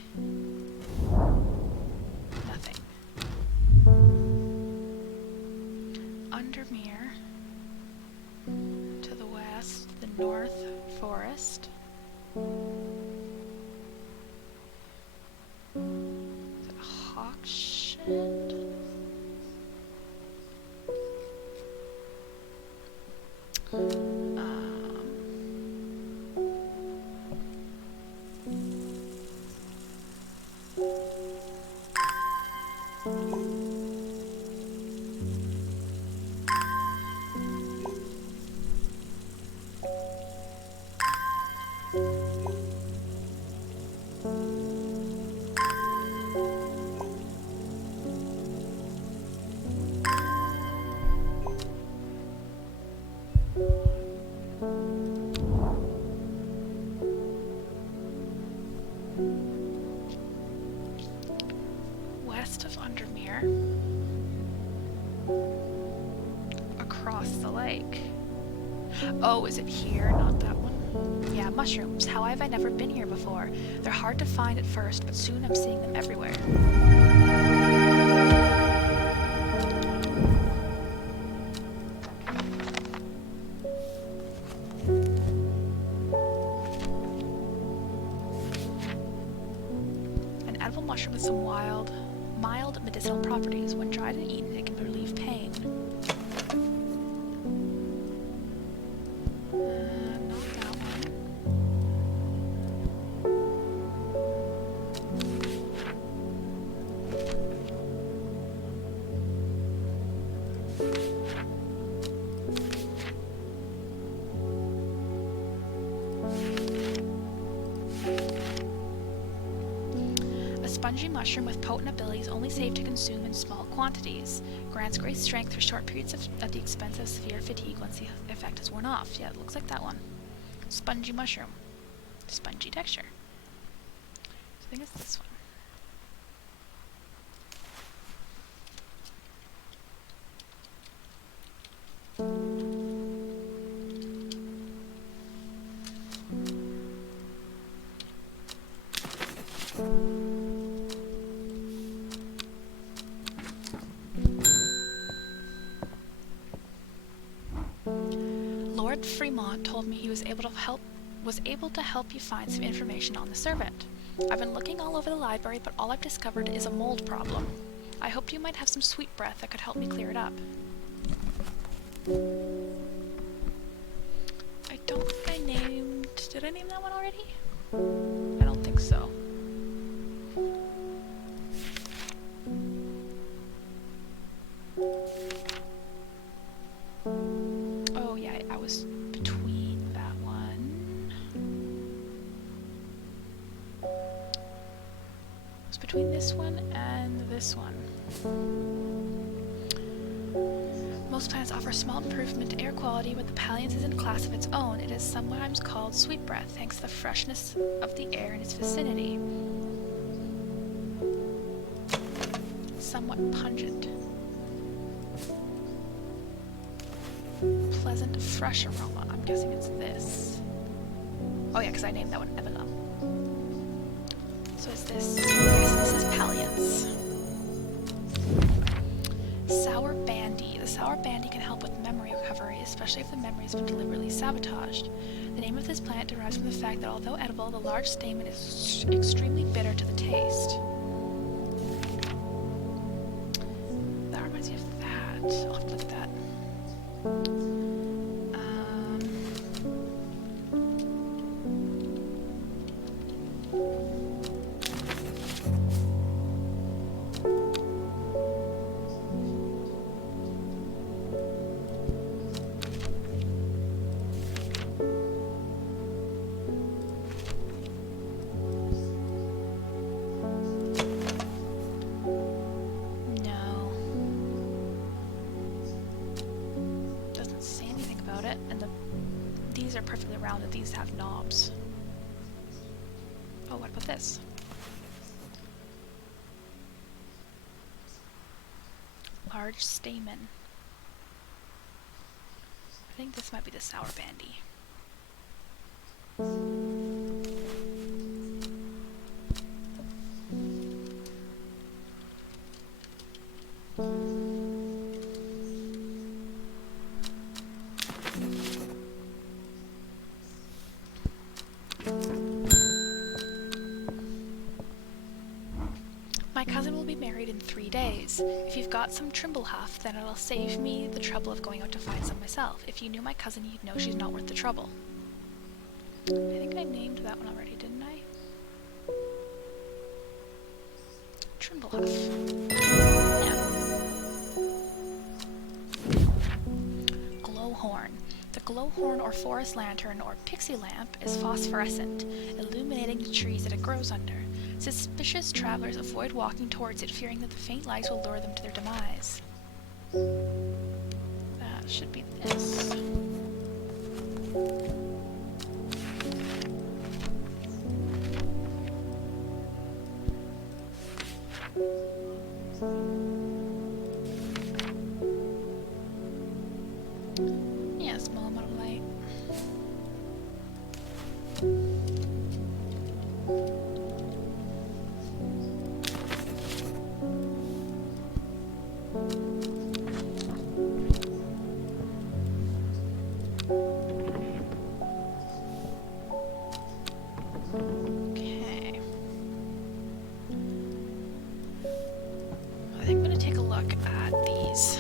Nothing. Undermere. To the west, the North Forest. Is it Hawkshead? West of Undermere, across the lake. Oh, is it here? Not that one. Yeah, mushrooms. How have I never been here before? They're hard to find at first, but soon I'm seeing them everywhere. An edible mushroom with some mild medicinal properties. When dried and eaten, it can relieve pain. Not that one. A spongy mushroom with potent abilities only safe to consume in small quantities. Grants great strength for short periods at the expense of severe fatigue once the effect is worn off. Yeah, it looks like that one. Spongy mushroom. Spongy texture. I think it's this one. Lord Fremont told me he was able to help you find some information on the servant. I've been looking all over the library, but all I've discovered is a mold problem. I hoped you might have some sweet breath that could help me clear it up. I don't think I named... Did I name that one already? I don't think so. Oh yeah, I was between that one. I was between this one and this one. Most plants offer small improvement to air quality, but the Palliance is in a class of its own. It is sometimes called sweet breath, thanks to the freshness of the air in its vicinity. Somewhat pungent. Pleasant, fresh aroma. I'm guessing it's this. Oh yeah, because I named that one Evelyn. So is this... Yes, this is Palliance. Sour Bandy. The sour bandy can help with memory recovery, especially if the memory has been deliberately sabotaged. The name of this plant derives from the fact that although edible, the large stamen is extremely bitter to the taste. That reminds me of that. I'll have to look at that. it, and these are perfectly rounded. These have knobs. Oh, what about this? Large stamen. I think this might be the sour bandy. My cousin will be married in 3 days. If you've got some Trimblehuff, then it'll save me the trouble of going out to find some myself. If you knew my cousin, you'd know she's not worth the trouble. I think I named that one already, didn't I? Trimblehuff. Yeah. Glowhorn. The glowhorn or forest lantern or pixie lamp is phosphorescent, illuminating the trees that it grows under. Suspicious travelers avoid walking towards it, fearing that the faint lights will lure them to their demise. That should be this. Yeah, small amount of light. Okay. I think I'm going to take a look at these.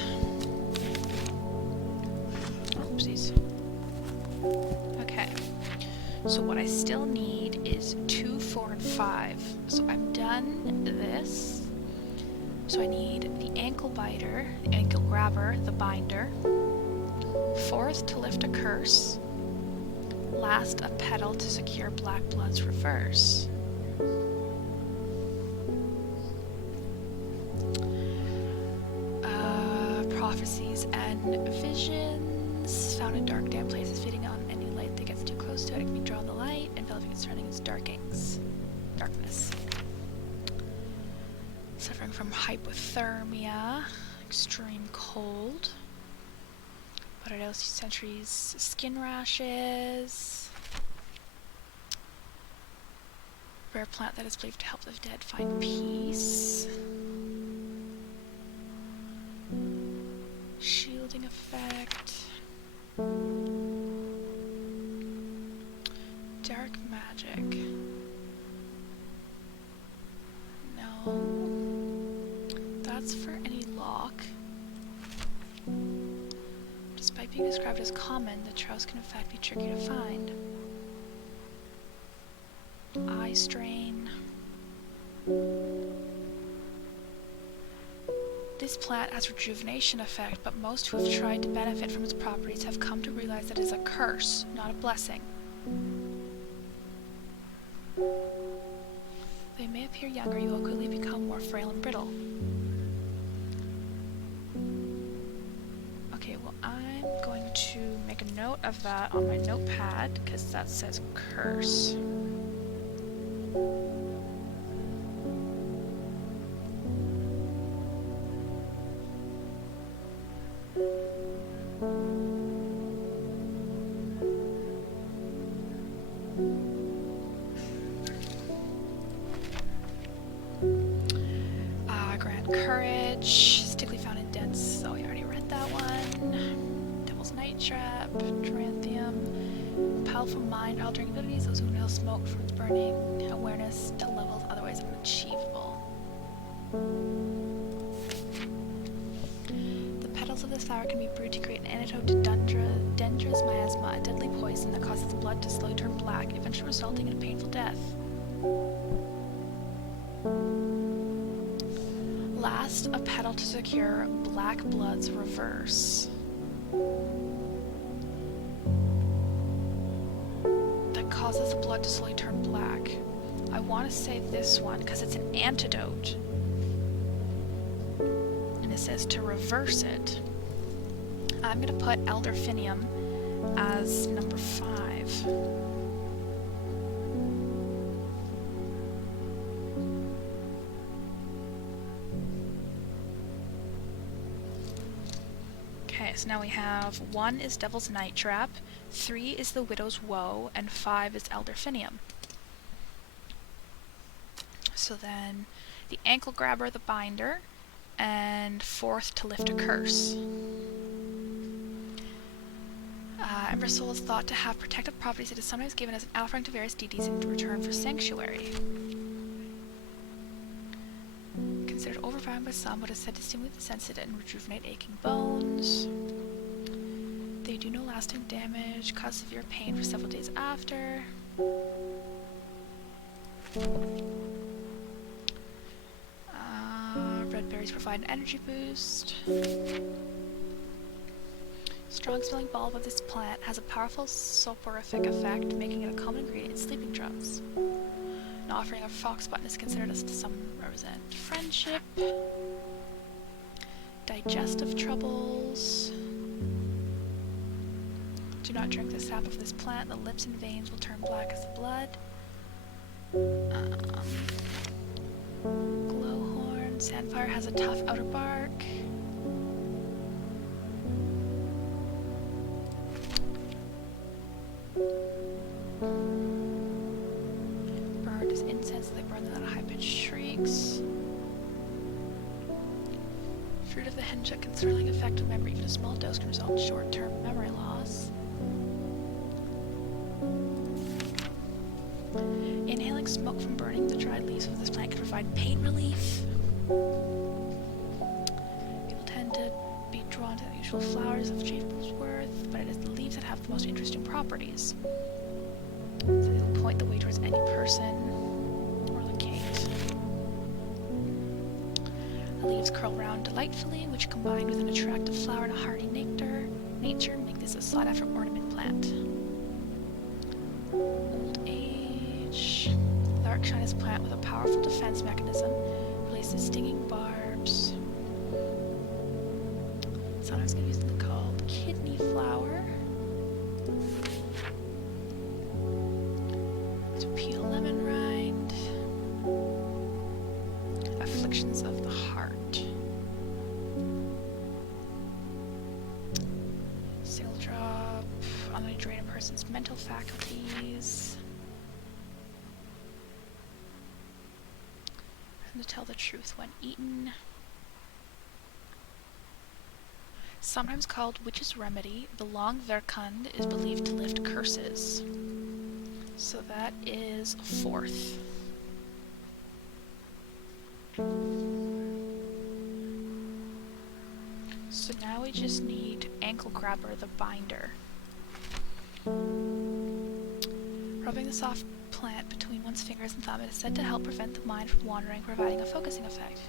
Oopsies. Okay. So what I still need is 2, 4, and 5. So I've done this. So I need the ankle biter, the ankle grabber, the binder. 4th to lift a curse. Last, a petal to secure Black Blood's reverse. Prophecies and visions found in dark, damp places, feeding on any light that gets too close to it. It can be drawn the light, enveloping its surrounding its darkness. Suffering from hypothermia, extreme cold. But centuries, skin rashes. Rare plant that is believed to help the dead find peace. Shielding effect. Dark magic. No. That's for any lock. Despite being described as common, the troughs can in fact be tricky to find. Eye strain. This plant has rejuvenation effect, but most who have tried to benefit from its properties have come to realize that it is a curse, not a blessing. They may appear younger, you will quickly become more frail and brittle. Okay, well I'm going to make a note of that on my notepad, because that says curse. Grand Courage, stickly found in dense. Oh, I already read that one. Devil's Night Trap, Tranthium, powerful mind altering abilities. Those who inhale smoke from its burning awareness to levels otherwise unachievable. The petals of this flower can be brewed to create an antidote to Dendra's miasma, a deadly poison that causes the blood to slowly turn black, eventually resulting in a painful death. Last, a petal to secure Black Blood's reverse. That causes the blood to slowly turn black. I want to say this one because it's an antidote. And it says to reverse it. I'm going to put Elderfinium as number 5. Okay, so now we have 1 is Devil's Night Trap, 3 is the Widow's Woe, and 5 is Elderfinium. So then the Ankle Grabber, the Binder, and 4th to lift a curse. Ember Soul is thought to have protective properties. It is sometimes given as an offering to various deities in return for sanctuary. Considered overpowered by some, but is said to stimulate the sensitive and rejuvenate aching bones. They do no lasting damage, cause severe pain for several days after. Red berries provide an energy boost. Strong smelling bulb of this plant has a powerful soporific effect, making it a common ingredient in sleeping drugs. An offering of fox button is considered as to some represent friendship, digestive troubles. Do not drink the sap of this plant. The lips and veins will turn black as blood. Glowhorn. Sandfire has a tough outer bark. Burned is incense. They burn them out of high-pitched shrieks. Fruit of the henchuk can sterling effect of memory. Even a small dose can result in short-term memory loss. Inhaling smoke from burning the dried leaves of this plant can provide pain relief. People tend to be drawn to the usual flowers of Chafeworth, but it is the leaves that have the most interesting properties. So they will point the way towards any person or locate. The leaves curl round delightfully, which combined with an attractive flower and a hardy nature make this a sought-after ornament plant. Old age. Larkshine is a plant with a powerful defense mechanism. Releases stinging barbs. Sometimes confusingly called kidney flower. To peel lemon rind. Afflictions of the heart. Single drop. Only drain a person's mental faculties. To tell the truth when eaten. Sometimes called Witch's Remedy, the long Verkund is believed to lift curses. So that is 4th. So now we just need Ankle Grabber, the Binder. Rubbing the soft plant between one's fingers and thumb is said to help prevent the mind from wandering, providing a focusing effect.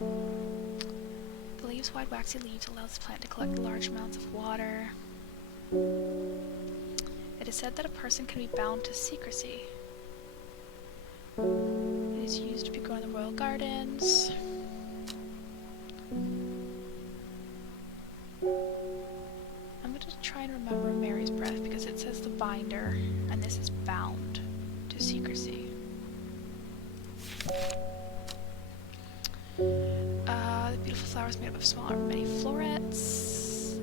The leaves' wide waxy leaves allow this plant to collect large amounts of water. It is said that a person can be bound to secrecy. It is used to be grown in the royal gardens. I'm going to try and remember Mary's breath because it says the Binder, and this is bound to secrecy. The beautiful flower is made up of small or many florets.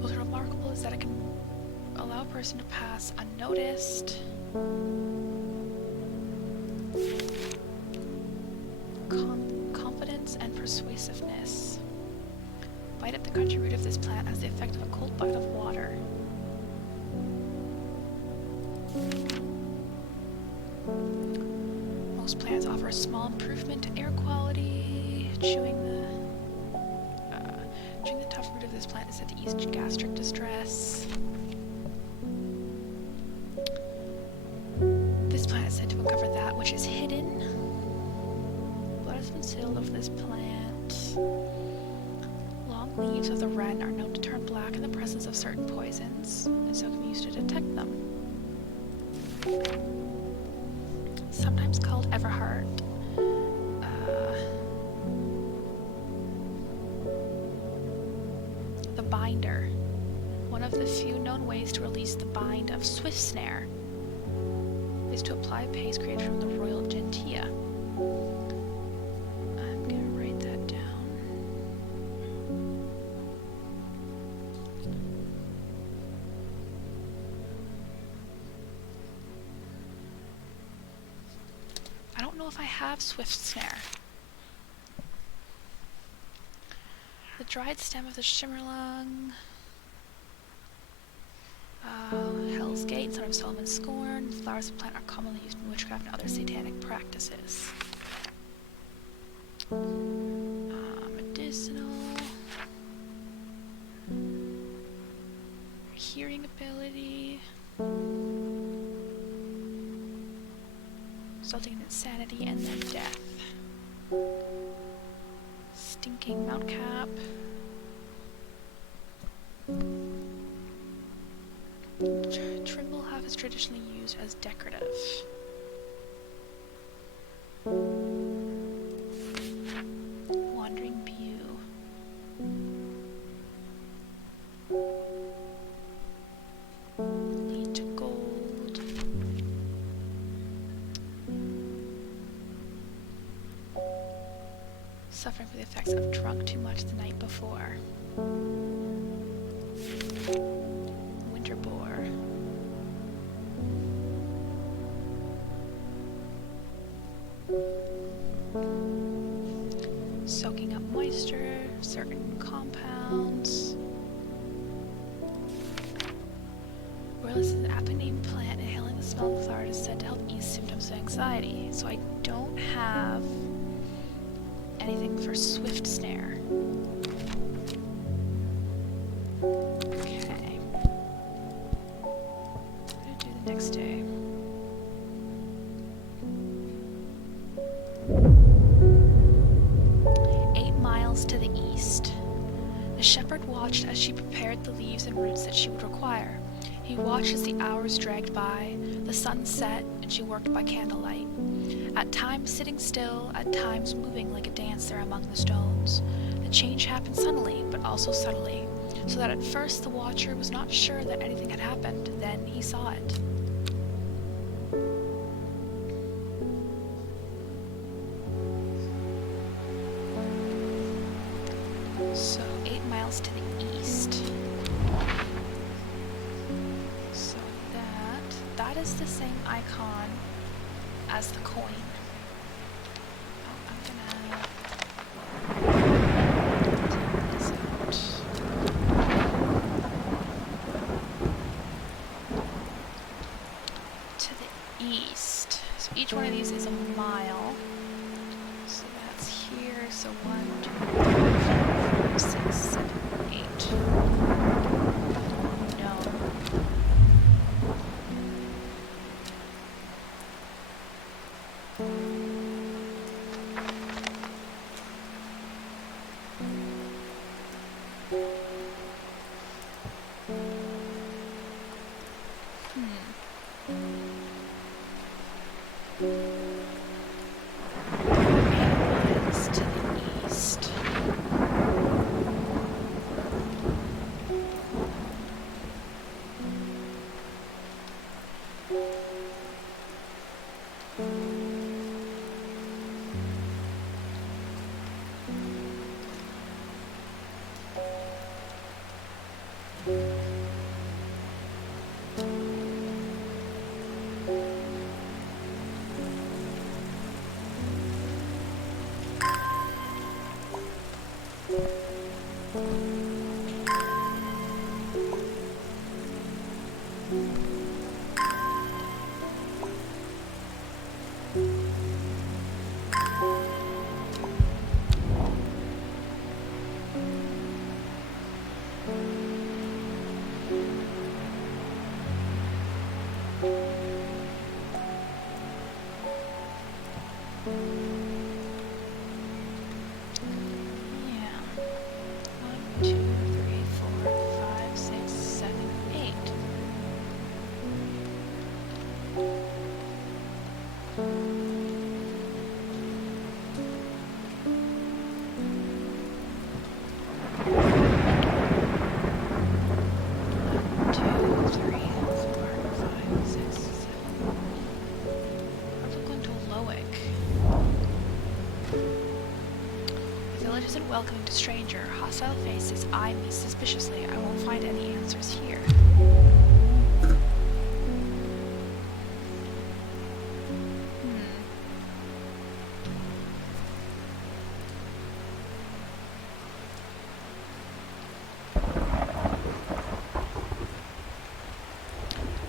What's remarkable is that it can allow a person to pass unnoticed. Confidence and persuasiveness. Bite at the crunchy root of this plant has the effect of a cold bucket of water. Most plants offer a small improvement to air quality. Chewing the tough root of this plant is said to ease gastric distress. This plant is said to uncover that which is hidden. Blood has been sealed of this plant. Long leaves of the wren are known to turn black in the presence of certain poisons, and so can be used to detect them. Sometimes called Everheart. The binder. One of the few known ways to release the bind of swift snare is to apply a paste created from the royal gentilla. I'm gonna write that down. I don't know if I have swift snare. The dried stem of the shimmerlung. Hell's Gate, son of Solomon's Scorn. The flowers of the plant are commonly used in witchcraft and other satanic practices. Medicinal. Hearing ability. Resulting in insanity and then death. Stinking mount cap. Trimble half is traditionally used as decorative. Wandering View. Lead to gold. Suffering from the effects of drunk too much the night before. Winter boar. Soaking up moisture, certain compounds. Royal is an apple-named plant, inhaling the smell of the flower is said to help ease symptoms of anxiety. So I don't have anything for swift snare. Okay. What do I do the next day? To the east. The shepherd watched as she prepared the leaves and roots that she would require. He watched as the hours dragged by, the sun set, and she worked by candlelight. At times sitting still, at times moving like a dancer among the stones. The change happened suddenly, but also subtly, so that at first the watcher was not sure that anything had happened. Then he saw it. So 8 miles to the east. So that is the same icon as the coin. Oh, I'm gonna clean this out. To the east. So each one of these is a mile. So that's here. So 1, 2, 3, 4, 5, 6, 7, 8. No. Miles to the east. stranger. Hostile faces eye me suspiciously. I won't find any answers here.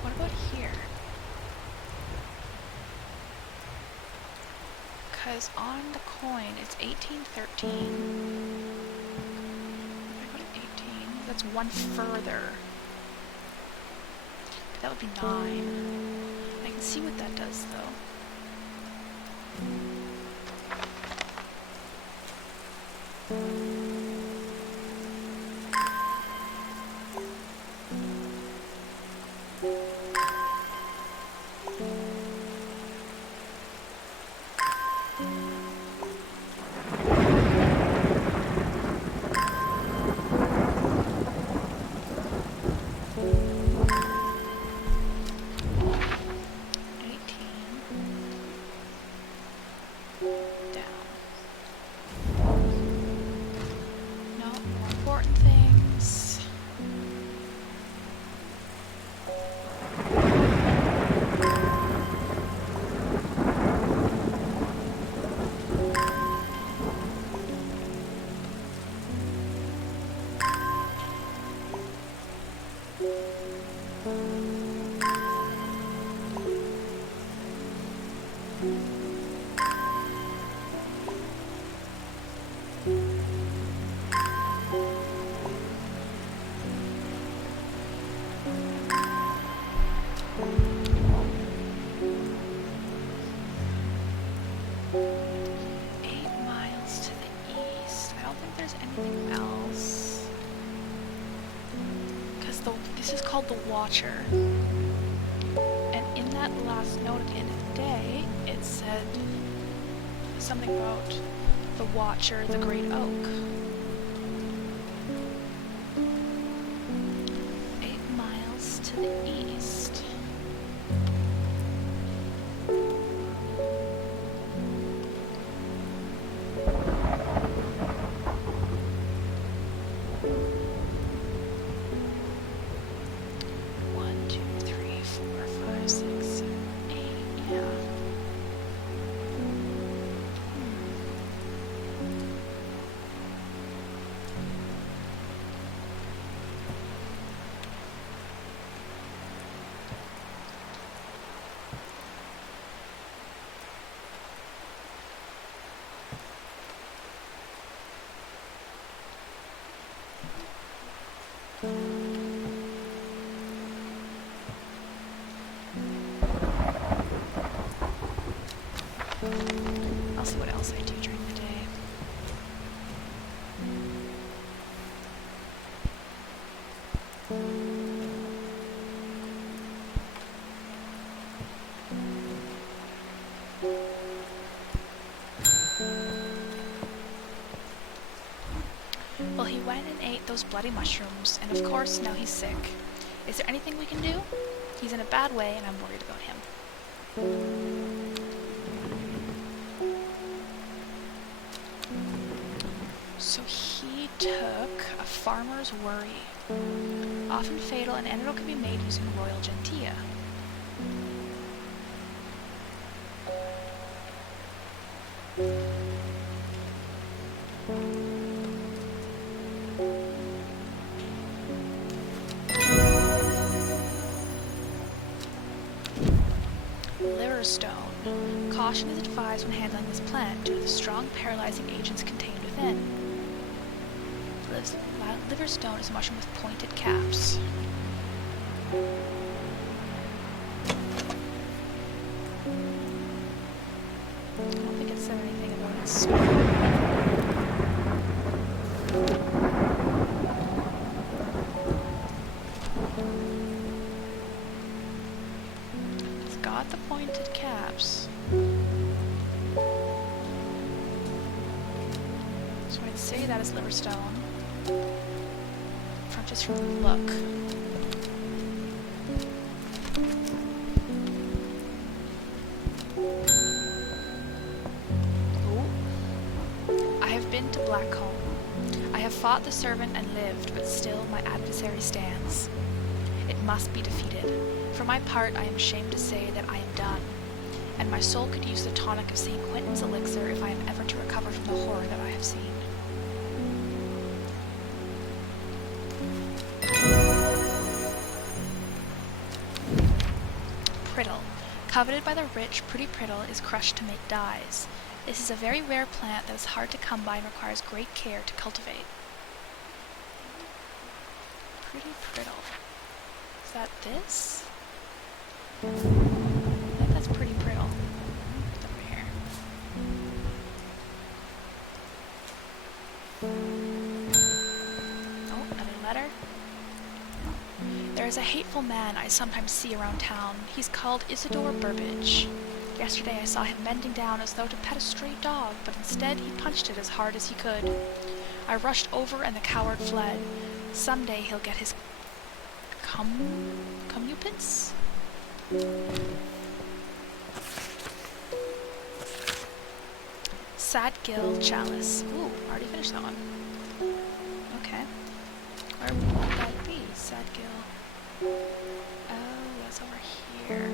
What about here? Because on the coin it's 1813. If I go to 18, that's one further. That would be 9. I can see what that does though. This is called the Watcher, and in that last note at the end of the day, it said something about the Watcher, the Great Oak. 8 miles to the east. I'll see what else I do during the day. Well, he went and ate those bloody mushrooms, and of course, now he's sick. Is there anything we can do? He's in a bad way, and I'm worried about him. So he took a farmer's worry, often fatal, and antidote can be made using royal gentilla. Stone. Caution is advised when handling this plant due to the strong paralyzing agents contained within. Liverstone is a mushroom with pointed caps. I don't think it said anything about its smell. The pointed caps. So I'd say that is Liverstone. Just from the look. Ooh. I have been to Blackcomb. fought the servant and lived, but still my adversary stands. It must be defeated. For my part, I am ashamed to say that I am done, and my soul could use the tonic of St. Quentin's elixir if I am ever to recover from the horror that I have seen. Priddle. Coveted by the rich, pretty priddle is crushed to make dyes. This is a very rare plant that is hard to come by and requires great care to cultivate. Pretty priddle. Is that this? I think that's pretty priddle. It's over here. Oh, another letter. There is a hateful man I sometimes see around town. He's called Isidore Burbage. Yesterday I saw him bending down as though to pet a stray dog, but instead he punched it as hard as he could. I rushed over and the coward fled. Someday he'll get his comeuppance? Sad Gill Chalice. Ooh, already finished that one. Okay. Where would that be? Sad Gill. Oh, that's over here.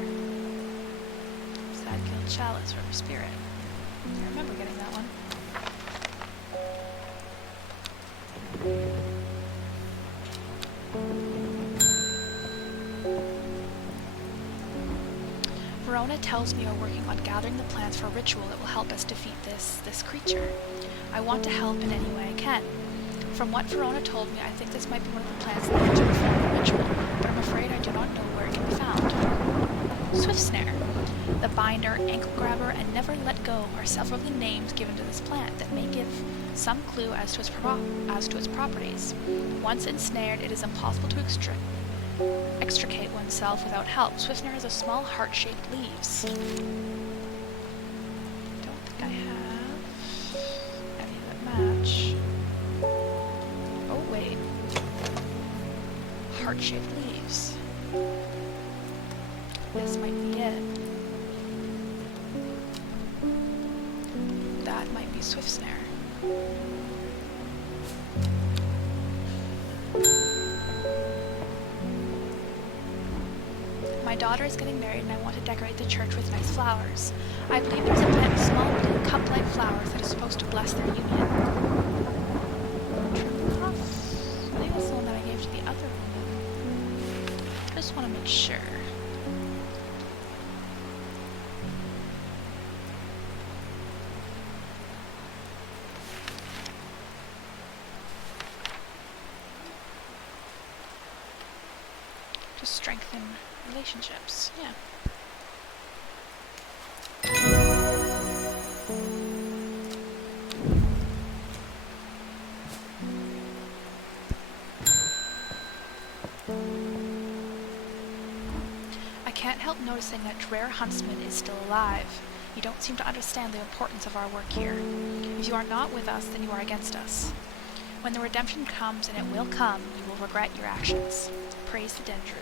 Sad Gill Chalice, River Spirit. I remember getting that one. Verona tells me you're working on gathering the plants for a ritual that will help us defeat this creature. I want to help in any way I can. From what Verona told me, I think this might be one of the plants needed to perform the ritual, but I'm afraid I do not know where it can be found. Swift Snare. The binder, ankle grabber, and never let go are several of the names given to this plant that may give some clue as to its properties. Once ensnared, it is impossible to extricate oneself without help. Swift Snare has a small heart-shaped leaves. Don't think I have any that match. Oh wait. Heart-shaped leaves. This might be it. That might be Swift Snare. My daughter is getting married and I want to decorate the church with nice flowers. I believe there's a plant of small blue cup-like flowers that is supposed to bless their union. I think that's the one that I gave to the other woman. I just want to make sure. To strengthen relationships, yeah. I can't help noticing that Dreher Huntsman is still alive. You don't seem to understand the importance of our work here. If you are not with us, then you are against us. When the redemption comes, and it will come, you will regret your actions. Praise the Dendru.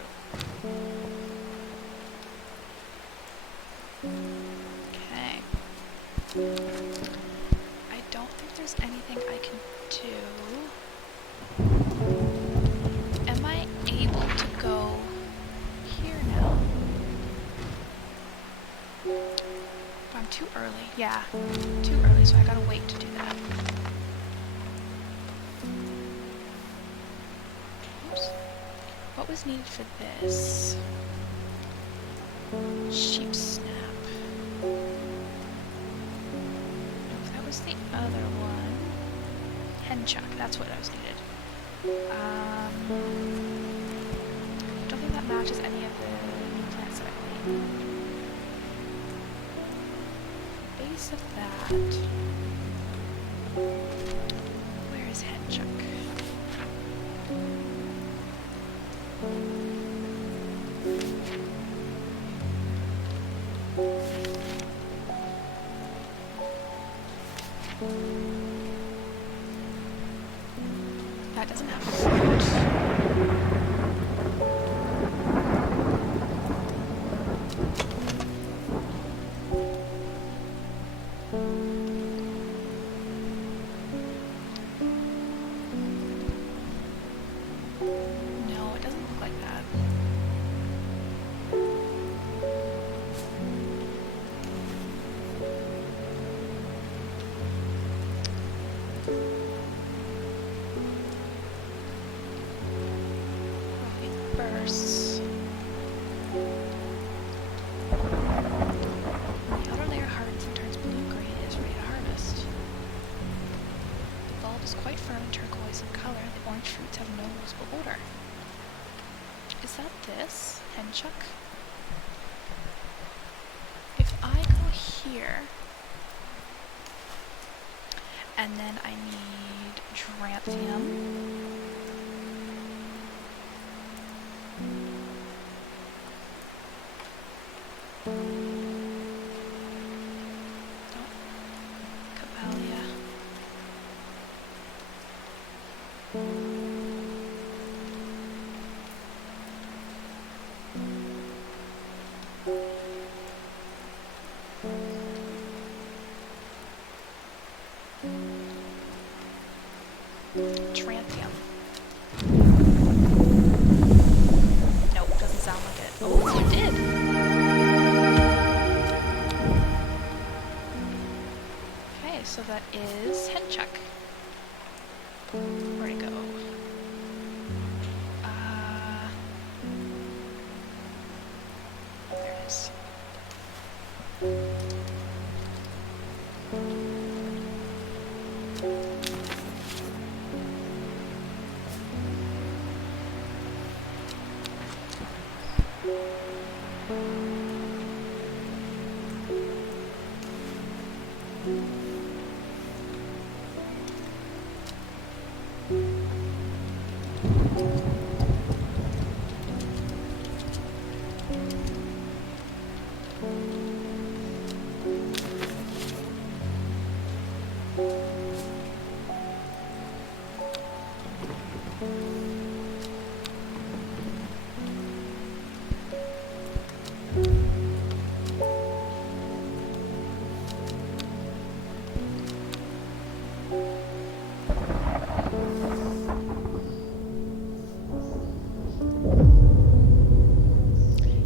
Okay. I don't think there's anything I can do. Am I able to go here now? I'm too early. Yeah, too early, so I gotta wait to do that. Oops. What was needed for this? Sheep snap. That was the other one. Henchuck, that's what was needed. Don't think that matches any of the plants that I need. Base of that. Where is Henchuck? That doesn't have fruit. bursts. When the outer layer hardens and turns blue-green, it is ready to harvest. The bulb is quite firm and turquoise in color. The orange fruits have no noticeable odor. Is that this? Henchuck? If I go here, and then I need Dranthium. Tranthium. Nope, doesn't sound like it. Oh, it did! Okay, so that is Henchuck. Where'd it go? There it is.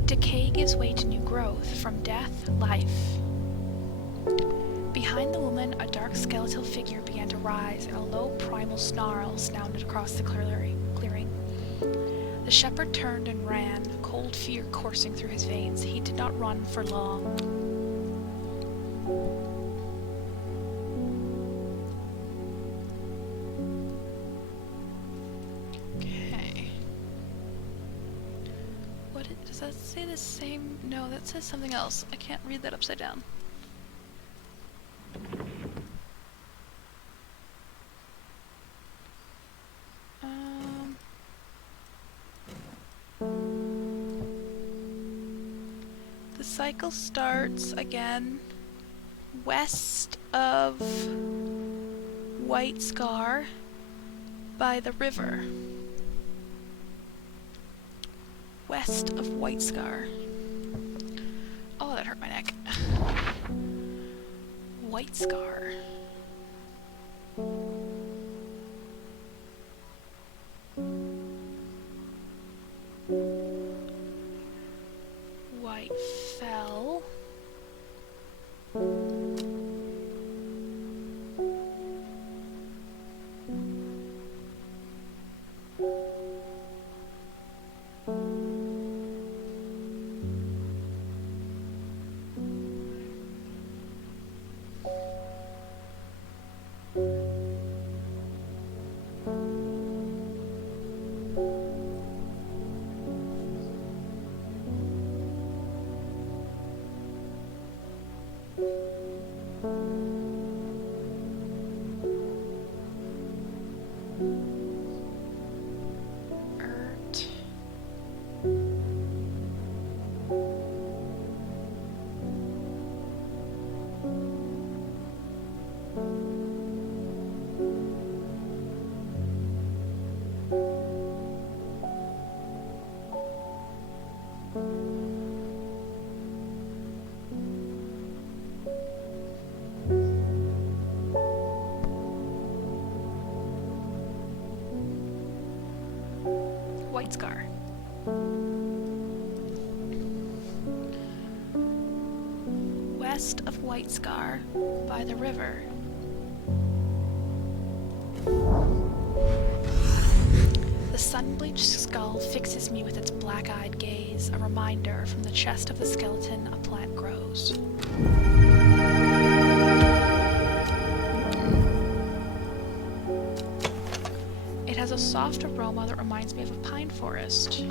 Decay gives way to new growth, from death, life. Behind the woman, a dark skeletal figure began to rise, and a low primal snarl sounded across the clearing. The shepherd turned and ran, cold fear coursing through his veins. He did not run for long. Okay. Does that say the same? No, that says something else. I can't read that upside down. The cycle starts again west of White Scar by the river. West of White Scar. Oh, that hurt my neck. White Scar. White Fell. White Scar. West of White Scar by the river. The sun-bleached skull fixes me with its black-eyed gaze, a reminder from the chest of the skeleton a plant grows. It has a soft aroma that reminds me of a pine forest.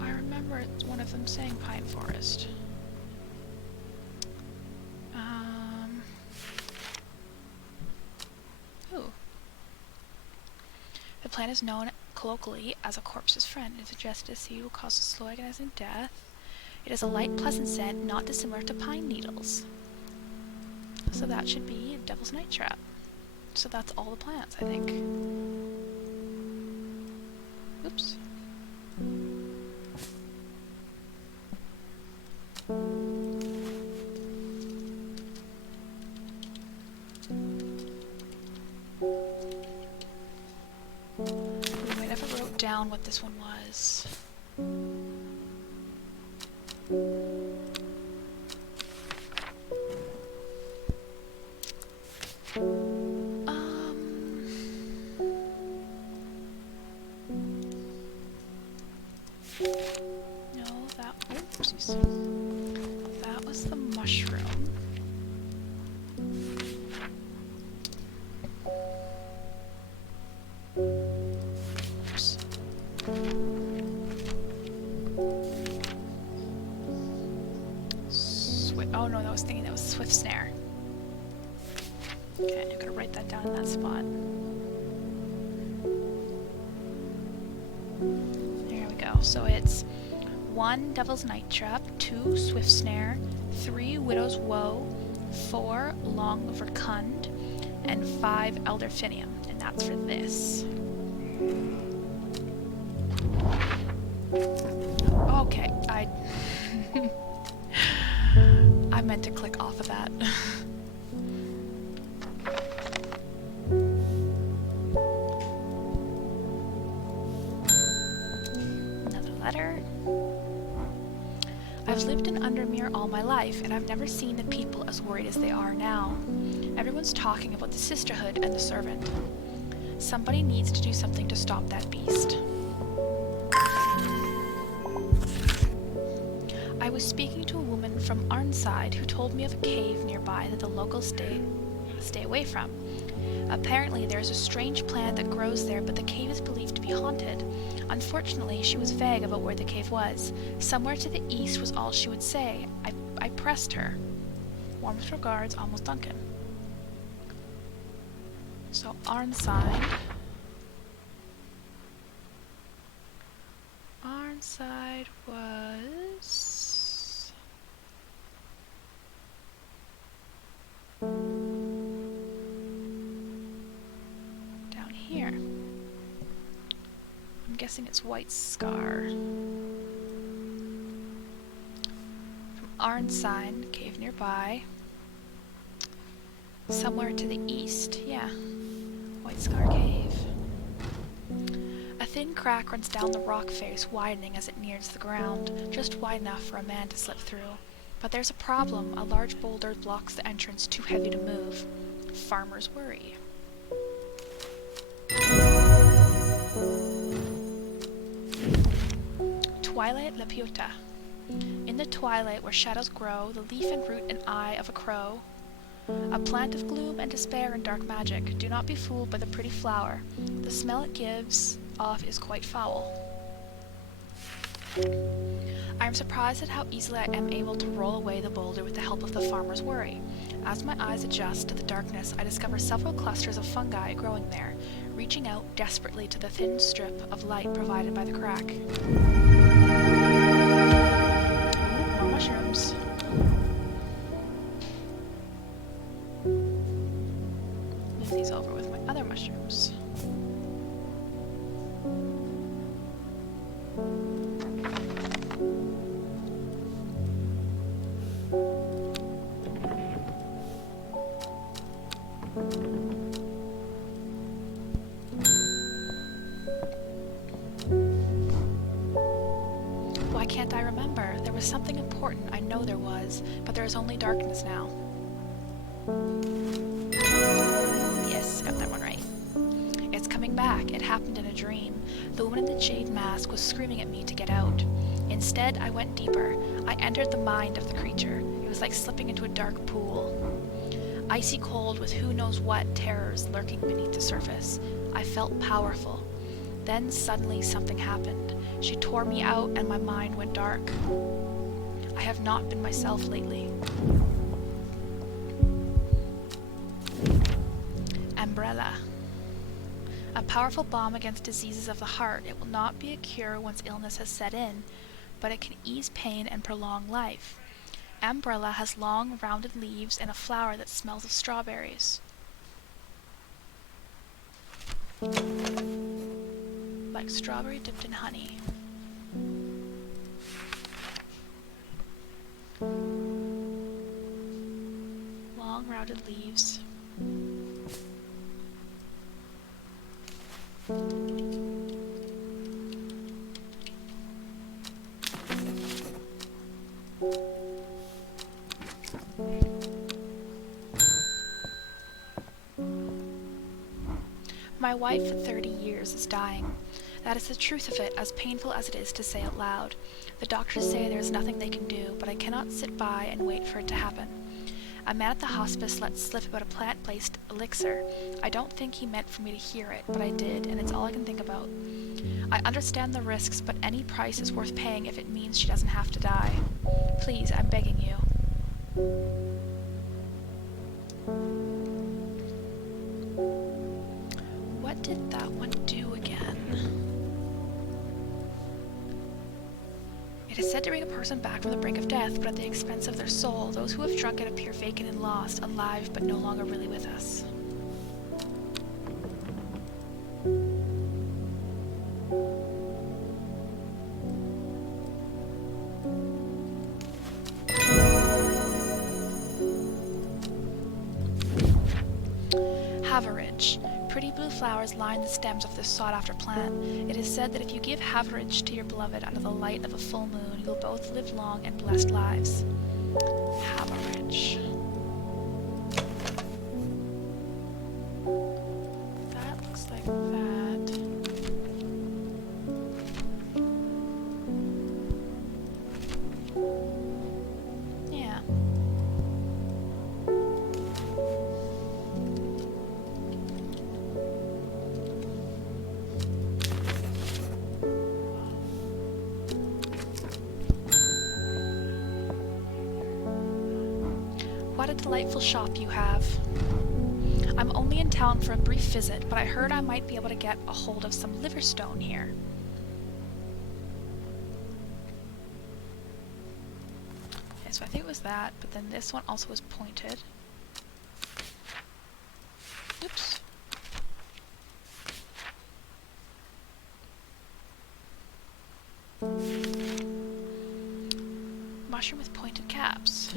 I remember one of them saying pine forest. Ooh. The plant is known colloquially as a corpse's friend. It is suggested a seed will cause a slow agonizing death. It has a light, pleasant scent, not dissimilar to pine needles. So that should be a devil's night trap. So that's all the plants, I think. Oops. I never wrote down what this one was. No, oopsies. That was the mushroom. Oops. Oh no, I was thinking that was Swift Snare. Okay, I'm gonna write that down in that spot. There we go. So it's 1 Devil's Night Trap, 2 Swift Snare, 3 Widow's Woe, 4 Long Verkund, and 5 Elderfinium. And that's for this. Okay, I meant to click off of that. Another letter. I've lived in Undermere all my life, and I've never seen the people as worried as they are now. Everyone's talking about the sisterhood and the servant. Somebody needs to do something to stop that beast. I was speaking to a woman from Arnside who told me of a cave nearby that the locals stay away from. Apparently there's a strange plant that grows there, but the cave is believed to be haunted. Unfortunately, she was vague about where the cave was. Somewhere to the east was all she would say. I pressed her. Warmest regards, Almost Duncan. So Arnside. Arnside was... down here. I'm guessing it's White Scar. From Arnside, cave nearby. Somewhere to the east, yeah. White Scar Cave. A thin crack runs down the rock face, widening as it nears the ground, just wide enough for a man to slip through. But there's a problem. A large boulder blocks the entrance, too heavy to move. Farmers worry. Twilight La Piota. In the twilight where shadows grow, the leaf and root and eye of a crow, a plant of gloom and despair and dark magic. Do not be fooled by the pretty flower. The smell it gives off is quite foul. I am surprised at how easily I am able to roll away the boulder with the help of the farmer's worry. As my eyes adjust to the darkness, I discover several clusters of fungi growing there, reaching out desperately to the thin strip of light provided by the crack. More mushrooms. Move these over with my other mushrooms. Why can't I remember? There was something important, I know there was, but there is only darkness now. Yes, got that one right. It's coming back. back. It happened in a dream. The woman in the jade mask was screaming at me to get out. Instead, I went deeper. I entered the mind of the creature. It was like slipping into a dark pool. Icy cold with who knows what terrors lurking beneath the surface. I felt powerful. Then suddenly something happened. She tore me out and my mind went dark. I have not been myself lately. Umbrella. A powerful balm against diseases of the heart. It will not be a cure once illness has set in, but it can ease pain and prolong life. Umbrella has long, rounded leaves and a flower that smells of strawberries. Like strawberry dipped in honey. Long, rounded leaves. My wife for 30 years is dying. That is the truth of it, as painful as it is to say out loud. The doctors say there is nothing they can do, but I cannot sit by and wait for it to happen. A man at the hospice let slip about a plant-based elixir. I don't think he meant for me to hear it, but I did, and it's all I can think about. I understand the risks, but any price is worth paying if it means she doesn't have to die. Please, I'm begging you. What did that one do again? It is said to bring a person back from the brink of death, but at the expense of their soul. Those who have drunk it appear vacant and lost, alive but no longer really with us. Haverage. Pretty blue flowers line the stems of this sought-after plant. It is said that if you give haverage to your beloved under the light of a full moon, you'll both live long and blessed lives. Haverage. That looks like that. Yeah. What a delightful shop you have. I'm only in town for a brief visit, but I heard I might be able to get a hold of some liverstone here. Okay, so I think it was that, but then this one also was pointed. Oops. Mushroom with pointed caps.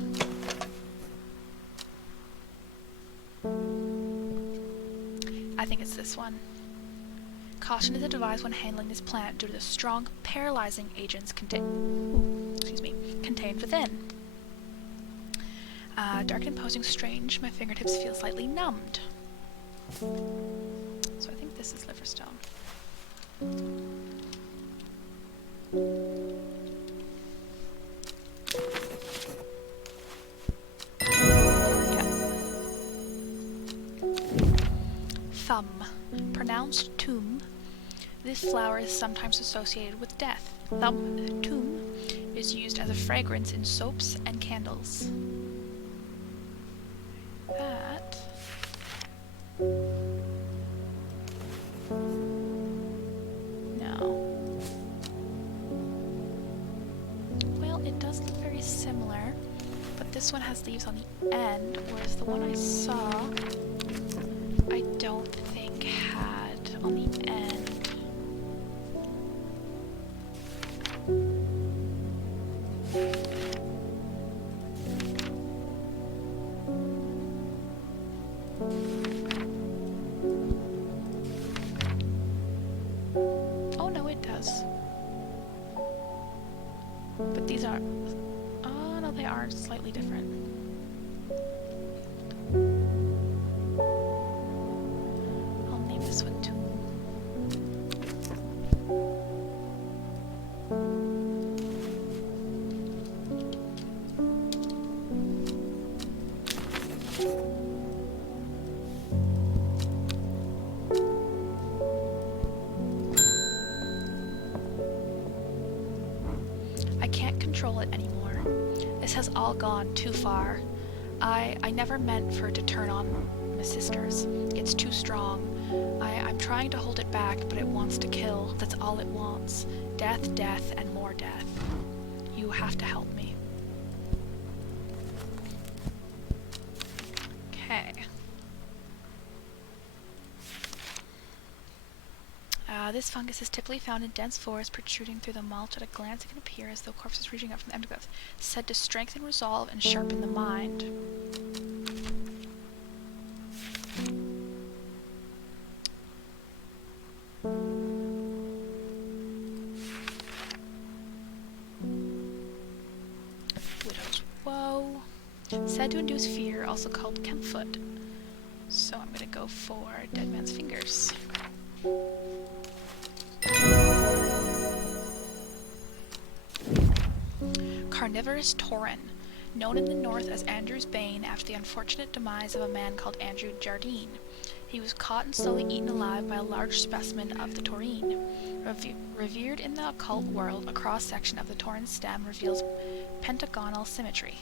I think it's this one. Caution is advised when handling this plant due to the strong paralyzing agents contained within. Dark and imposing, strange. My fingertips feel slightly numbed. So I think this is liverstone. Thumb, pronounced tomb. This flower is sometimes associated with death. Thumb tomb is used as a fragrance in soaps and candles. That. No. Well, it does look very similar, but this one has leaves on the end, whereas the one I saw I don't think had on the end. Oh no, it does. But these are... oh no, they are slightly different. This one too. can't control it anymore. This has all gone too far. I never meant for it to turn on my sisters. It's too strong. I'm trying to hold it back, but it wants to kill. That's all it wants. Death, death, and more death. You have to help me. Okay. This fungus is typically found in dense forests, protruding through the mulch. At a glance, it can appear as though corpses reaching up from the undergrowth, said to strengthen resolve and sharpen the mind. Widow's Woe. Said to induce fear, also called Kempfoot. So I'm gonna go for Dead Man's Fingers. Carnivorous Tauren, known in the north as Andrew's Bane after the unfortunate demise of a man called Andrew Jardine. He was caught and slowly eaten alive by a large specimen of the taurine. Revered in the occult world, a cross-section of the tauren stem reveals pentagonal symmetry.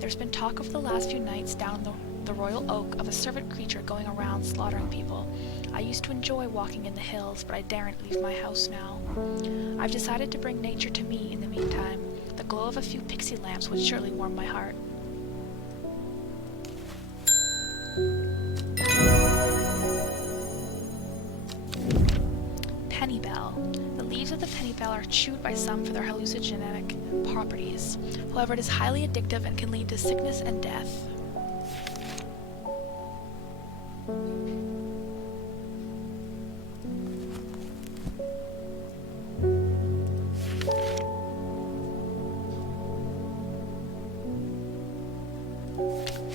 There's been talk over the last few nights down the royal oak of a servant creature going around slaughtering people. I used to enjoy walking in the hills, but I daren't leave my house now. I've decided to bring nature to me in the meantime. The glow of a few pixie lamps would surely warm my heart. Pennybell. The leaves of the pennybell are chewed by some for their hallucinogenic properties. However, it is highly addictive and can lead to sickness and death.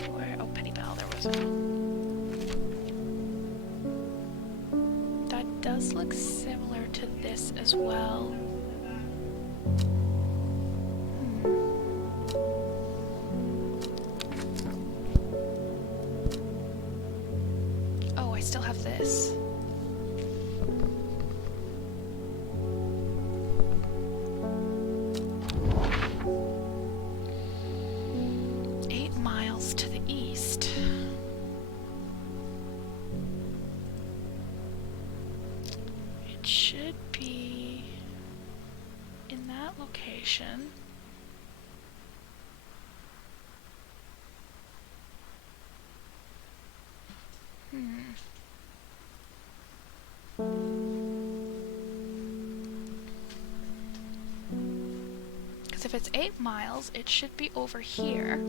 Where? Oh, Pennybell, there was a... That does look similar to this as well. Oh, I still have this. To the east. It should be in that location. Because if it's 8 miles, it should be over here.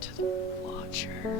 To the Watcher.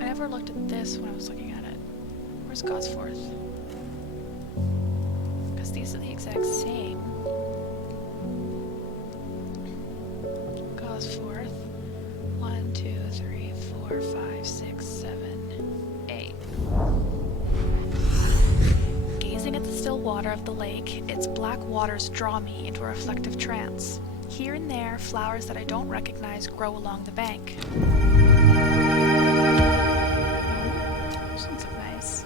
I never looked at this when I was looking at it. Where's Gosforth? because these are the exact same. Goes forth. 1, 2, 3, 4, 5, 6, 7, 8. Gazing at the still water of the lake, its black waters draw me into a reflective trance. Here and there, flowers that I don't recognize grow along the bank. This one's nice.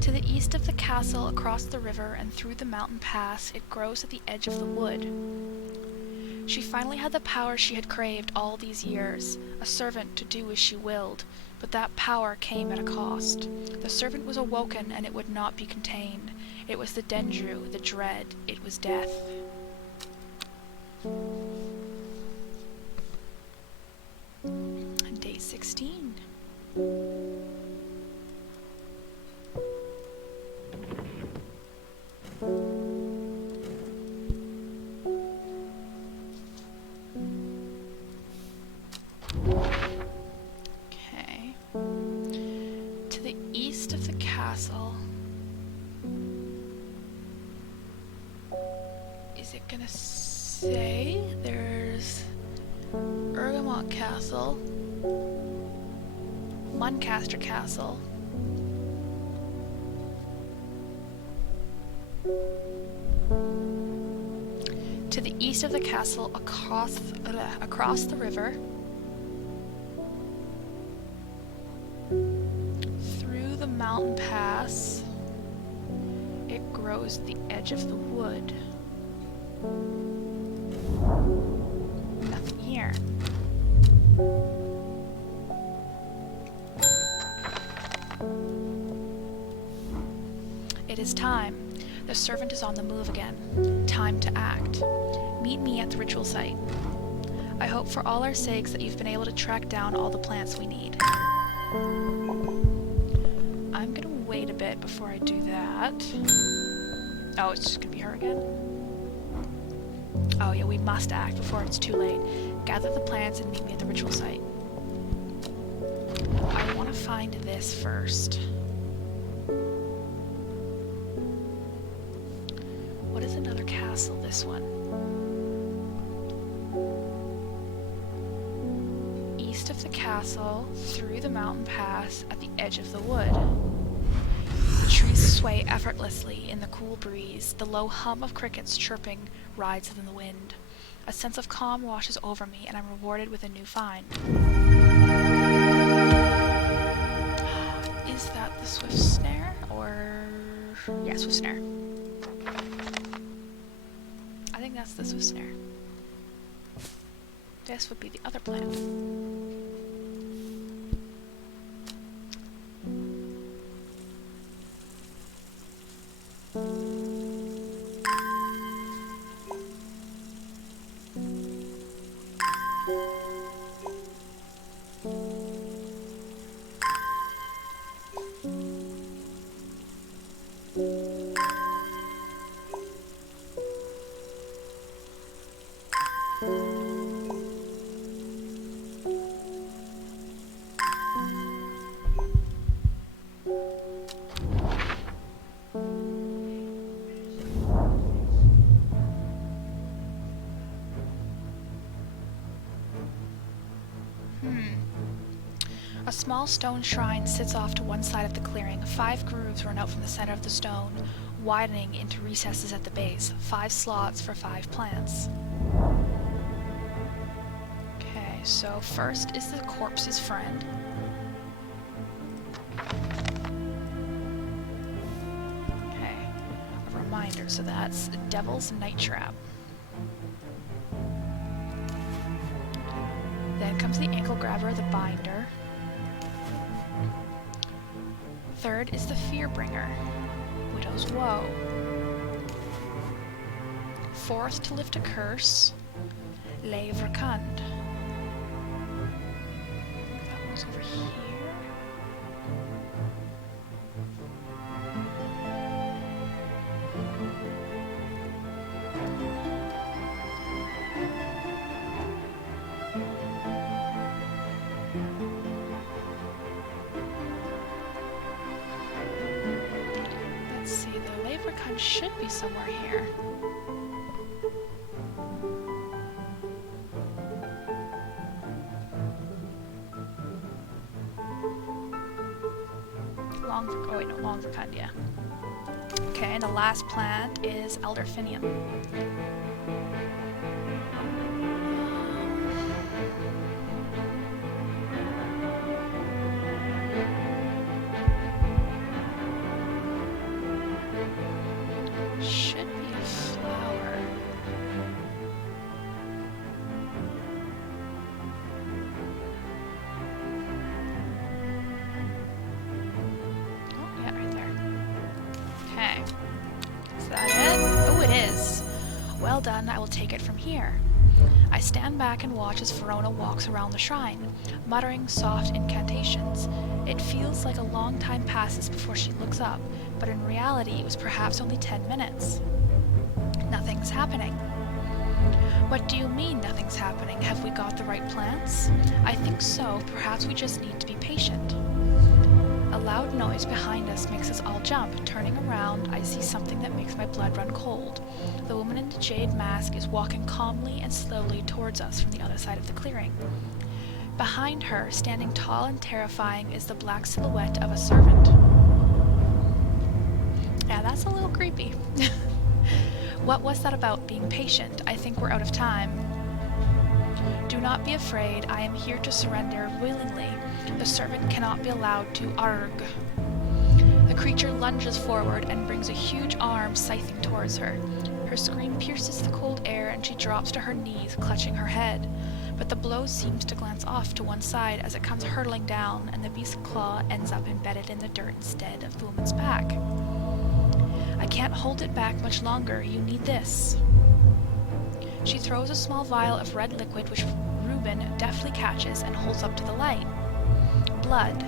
To the east of the castle, across the river, and through the mountain pass, it grows at the edge of the wood. She finally had the power she had craved all these years, a servant to do as she willed, but that power came at a cost. The servant was awoken, and it would not be contained. It was the Dendru, the dread, it was death. Day 16. Okay. To the east of the castle. Is it gonna say there's Urgamont Castle, Muncaster Castle, to the east of the castle, across the river, through the mountain pass, it grows at the edge of the wood. Nothing here. It is time. The servant is on the move again. Time to act. Meet me at the ritual site. I hope for all our sakes that you've been able to track down all the plants we need. I'm gonna wait a bit before I do that. Oh, it's just gonna be her again? Oh yeah, we must act before it's too late. Gather the plants and meet me at the ritual site. I want to find this first. What is another castle? This one. East of the castle, through the mountain pass, at the edge of the wood. The trees sway effortlessly in the cool breeze. The low hum of crickets chirping rides in the wind. A sense of calm washes over me, and I'm rewarded with a new find. Is that the swift snare? Or... yeah, swift snare. I think that's the swift snare. This would be the other plant. A small stone shrine sits off to one side of the clearing. 5 grooves run out from the center of the stone, widening into recesses at the base. 5 slots for 5 plants. Okay, so first is the corpse's friend. Okay, a reminder, so that's Devil's Night Trap. Then comes the ankle grabber, the binder. Third is the Fearbringer, Widow's Woe. Fourth, to lift a curse, Lay of Rakund. That one's over here. Overcun should be somewhere here. Oh wait, no, Longvercund, yeah. Okay, and the last plant is Elderfinium. Should be a flower. Oh, yeah, right there. Okay. Is that it? Oh, it is. Well done, I will take it from here. I stand back and watch as Verona walks around the shrine, muttering soft incantations. It feels like a long time passes before she looks up, but in reality it was perhaps only 10 minutes. Nothing's happening. What do you mean nothing's happening? Have we got the right plants? I think so. Perhaps we just need to be patient. A loud noise behind us makes us all jump. Turning around, I see something that makes my blood run cold. The woman in the jade mask is walking calmly and slowly towards us from the other side of the clearing. Behind her, standing tall and terrifying, is the black silhouette of a servant. Yeah, that's a little creepy. What was that about being patient? I think we're out of time. Do not be afraid. I am here to surrender willingly. The servant cannot be allowed to arg. The creature lunges forward and brings a huge arm scything towards her. Her scream pierces the cold air and she drops to her knees, clutching her head. But the blow seems to glance off to one side as it comes hurtling down, and the beast's claw ends up embedded in the dirt instead of the woman's back. I can't hold it back much longer. You need this. She throws a small vial of red liquid which Reuben deftly catches and holds up to the light. Blood.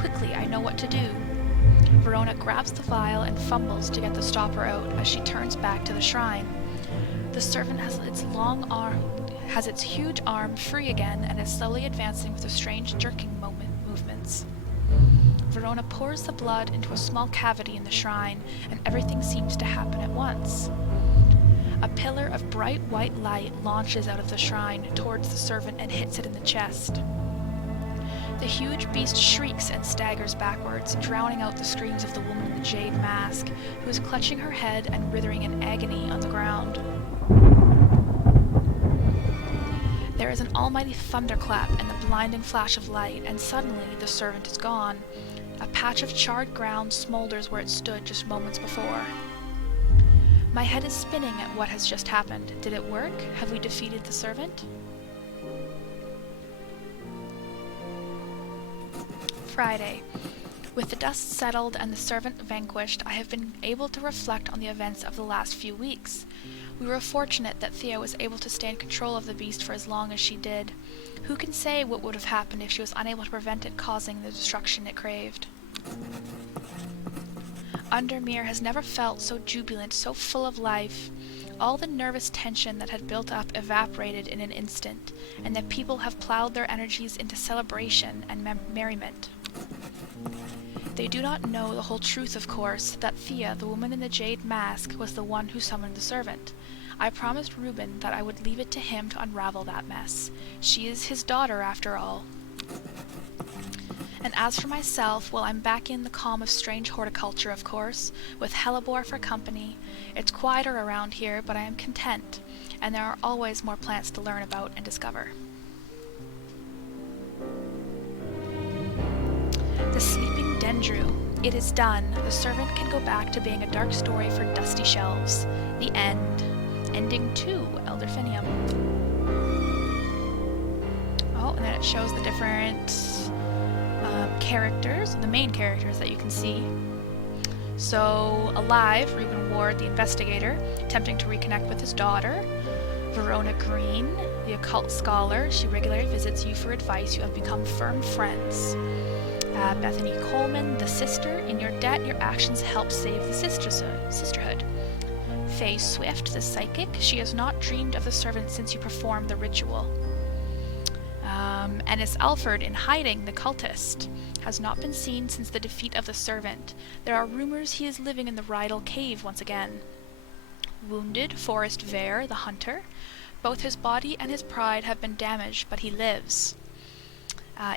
Quickly, I know what to do. Verona grabs the vial and fumbles to get the stopper out as she turns back to the shrine. The servant has its huge arm free again and is slowly advancing with a strange jerking movements. Verona pours the blood into a small cavity in the shrine, and everything seems to happen at once. A pillar of bright white light launches out of the shrine towards the servant and hits it in the chest. The huge beast shrieks and staggers backwards, drowning out the screams of the woman in the jade mask, who is clutching her head and writhing in agony on the ground. There is an almighty thunderclap and the blinding flash of light, and suddenly the servant is gone. A patch of charred ground smolders where it stood just moments before. My head is spinning at what has just happened. Did it work? Have we defeated the servant? Friday. With the dust settled and the servant vanquished, I have been able to reflect on the events of the last few weeks. We were fortunate that Thea was able to stay in control of the beast for as long as she did. Who can say what would have happened if she was unable to prevent it causing the destruction it craved? Undermere has never felt so jubilant, so full of life. All the nervous tension that had built up evaporated in an instant, and the people have plowed their energies into celebration and merriment. They do not know the whole truth, of course, that Thea, the woman in the jade mask, was the one who summoned the servant. I promised Reuben that I would leave it to him to unravel that mess. She is his daughter, after all. And as for myself, well, I'm back in the calm of strange horticulture, of course, with hellebore for company. It's quieter around here, but I am content, and there are always more plants to learn about and discover. The Sleeping Dendru. It is done. The servant can go back to being a dark story for dusty shelves. The end. Ending 2, Elderfinium. Oh, and then it shows the different characters, the main characters that you can see. So, alive, Reuben Ward, the investigator, attempting to reconnect with his daughter. Verona Green, the occult scholar. She regularly visits you for advice. You have become firm friends. Bethany Coleman, the sister. In your debt, your actions help save the sisterhood. Faye Swift, the psychic. She has not dreamed of the servant since you performed the ritual. Ennis Alford in hiding, the cultist, has not been seen since the defeat of the Servant. There are rumors he is living in the Rydal Cave once again. Wounded, Forrest Vare, the hunter. Both his body and his pride have been damaged, but he lives.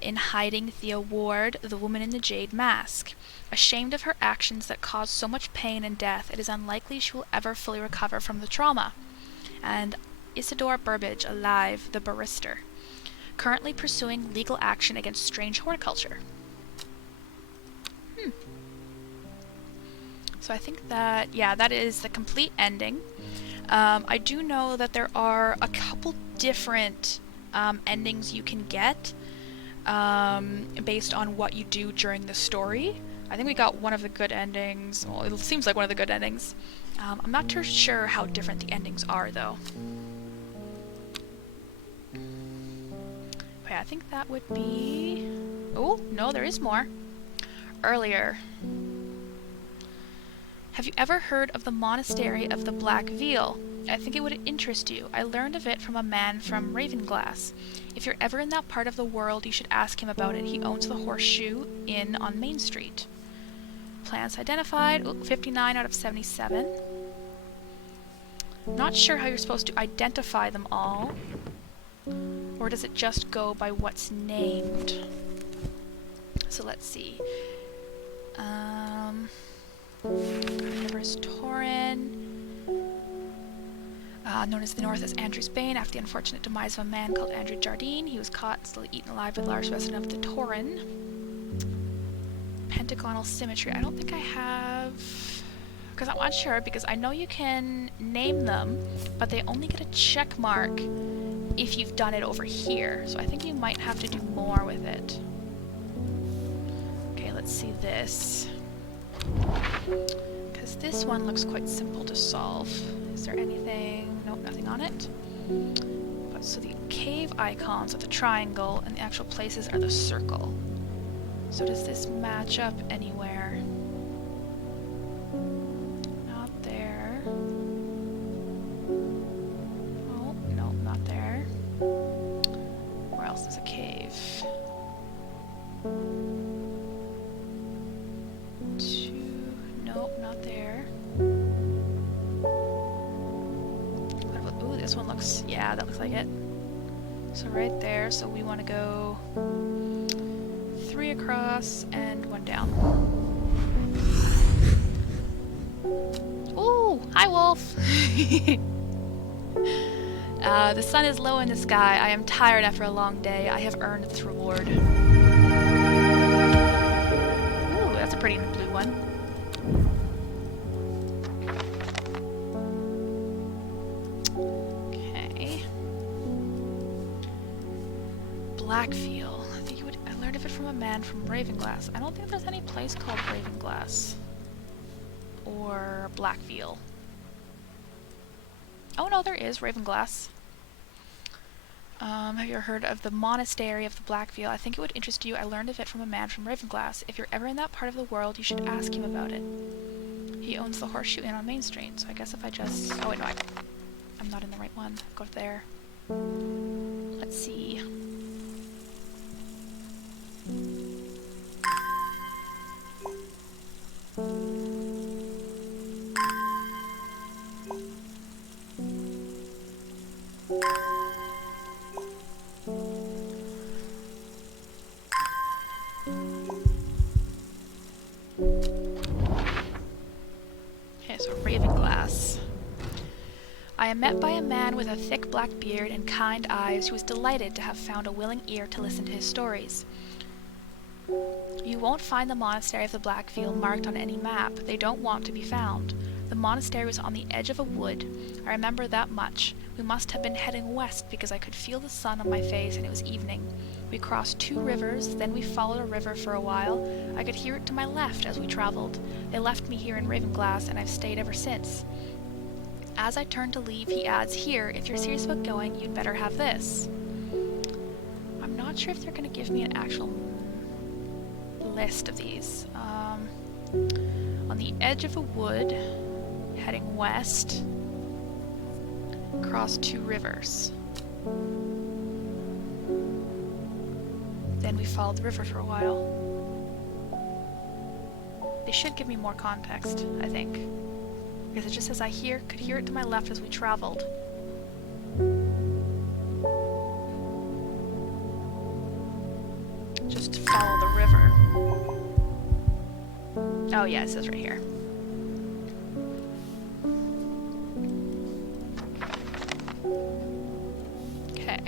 In hiding, Thea Ward, the woman in the jade mask. Ashamed of her actions that caused so much pain and death, it is unlikely she will ever fully recover from the trauma. And Isidore Burbage, alive, the barrister. Currently pursuing legal action against strange horticulture. So I think that, yeah, that is the complete ending. I do know that there are a couple different endings you can get based on what you do during the story. I think we got one of the good endings. Well, it seems like one of the good endings. I'm not too sure how different the endings are, though. Okay, I think that would be... Oh, no, there is more. Earlier. Have you ever heard of the Monastery of the Black Veil? I think it would interest you. I learned of it from a man from Ravenglass. If you're ever in that part of the world, you should ask him about it. He owns the Horseshoe Inn on Main Street. Plants identified. Ooh, 59 out of 77. Not sure how you're supposed to identify them all. Or does it just go by what's named? So let's see. Rivers Torrin. Known as the North as Andrew's Bane, after the unfortunate demise of a man called Andrew Jardine. He was caught and still eaten alive by the large resident of the Torrin. Pentagonal Symmetry. I don't think I have... Because I'm unsure, because I know you can name them, but they only get a check mark if you've done it over here. So I think you might have to do more with it. Okay, let's see this. Because this one looks quite simple to solve. Is there anything? Nope, nothing on it. But so the cave icons are the triangle, and the actual places are the circle. So does this match up anywhere? Not there. Oh, no, not there. Where else is a cave? Nope, not there. What about, ooh, this one looks, yeah, that looks like it. So right there, so we want to go 3 across and 1 down. Ooh, hi wolf! The sun is low in the sky. I am tired after a long day. I have earned this reward. Ooh, that's a pretty blue one. Okay. Blackfield. I think I learned of it from a man from Ravenglass. I don't think there's any place called Ravenglass. Or Blackfield. Oh no, there is Ravenglass. Have you ever heard of the Monastery of the Black Veil? I think it would interest you. I learned of it from a man from Ravenglass. If you're ever in that part of the world, you should ask him about it. He owns the Horseshoe Inn on Main Street, so I guess if I just... Oh wait, no, I'm not in the right one. Go there. Let's see. Okay, so Ravenglass. I am met by a man with a thick black beard and kind eyes who is delighted to have found a willing ear to listen to his stories. You won't find the Monastery of the Black Veil marked on any map. They don't want to be found. The monastery was on the edge of a wood. I remember that much. We must have been heading west because I could feel the sun on my face and it was evening. We crossed 2 rivers, then we followed a river for a while. I could hear it to my left as we traveled. They left me here in Ravenglass and I've stayed ever since. As I turn to leave, he adds, here, if you're serious about going, you'd better have this. I'm not sure if they're going to give me an actual list of these. On the edge of a wood, heading west, across 2 rivers. Then we followed the river for a while. They should give me more context, I think. Because it just says I could hear it to my left as we traveled. Just to follow the river. Oh yeah, it says right here. Okay.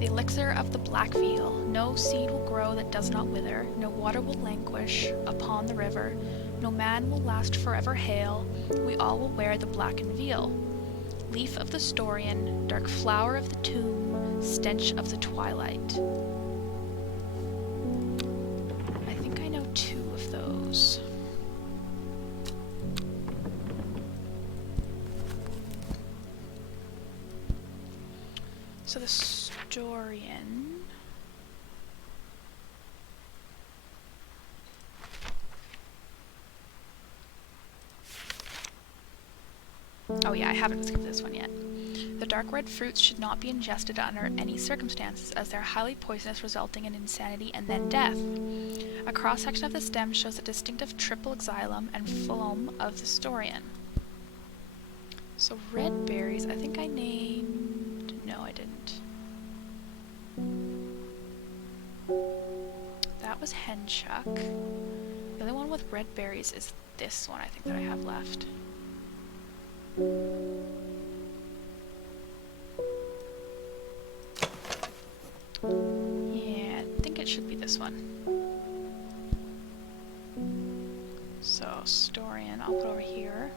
The elixir of the black veal. No seed will grow that does not wither. No water will languish upon the river. No man will last forever hail. We all will wear the blackened veal. Leaf of the Storian, dark flower of the tomb, stench of the twilight. I think I know 2 of those. So the Storian... Oh yeah, I haven't skipped this one yet. The dark red fruits should not be ingested under any circumstances, as they are highly poisonous, resulting in insanity and then death. A cross-section of the stem shows the distinctive triple xylem and phloem of the Storian. So red berries, I think I named... No, I didn't. That was henchuck. The only one with red berries is this one, I think, that I have left. Yeah, I think it should be this one. So, Storian, I'll put over here.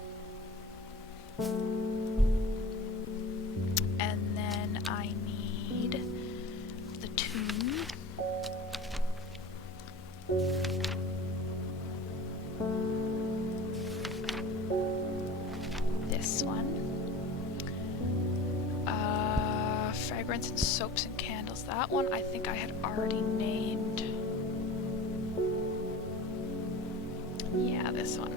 And then I need the tomb. This one. Fragrance and soaps and candles. That one I think I had already named. Yeah, this one.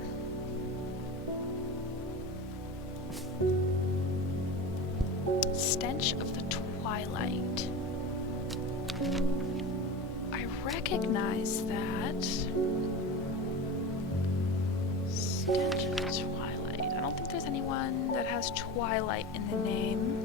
Stench of the twilight. I recognize that. Stench of the twilight. I don't think there's anyone that has twilight in the name.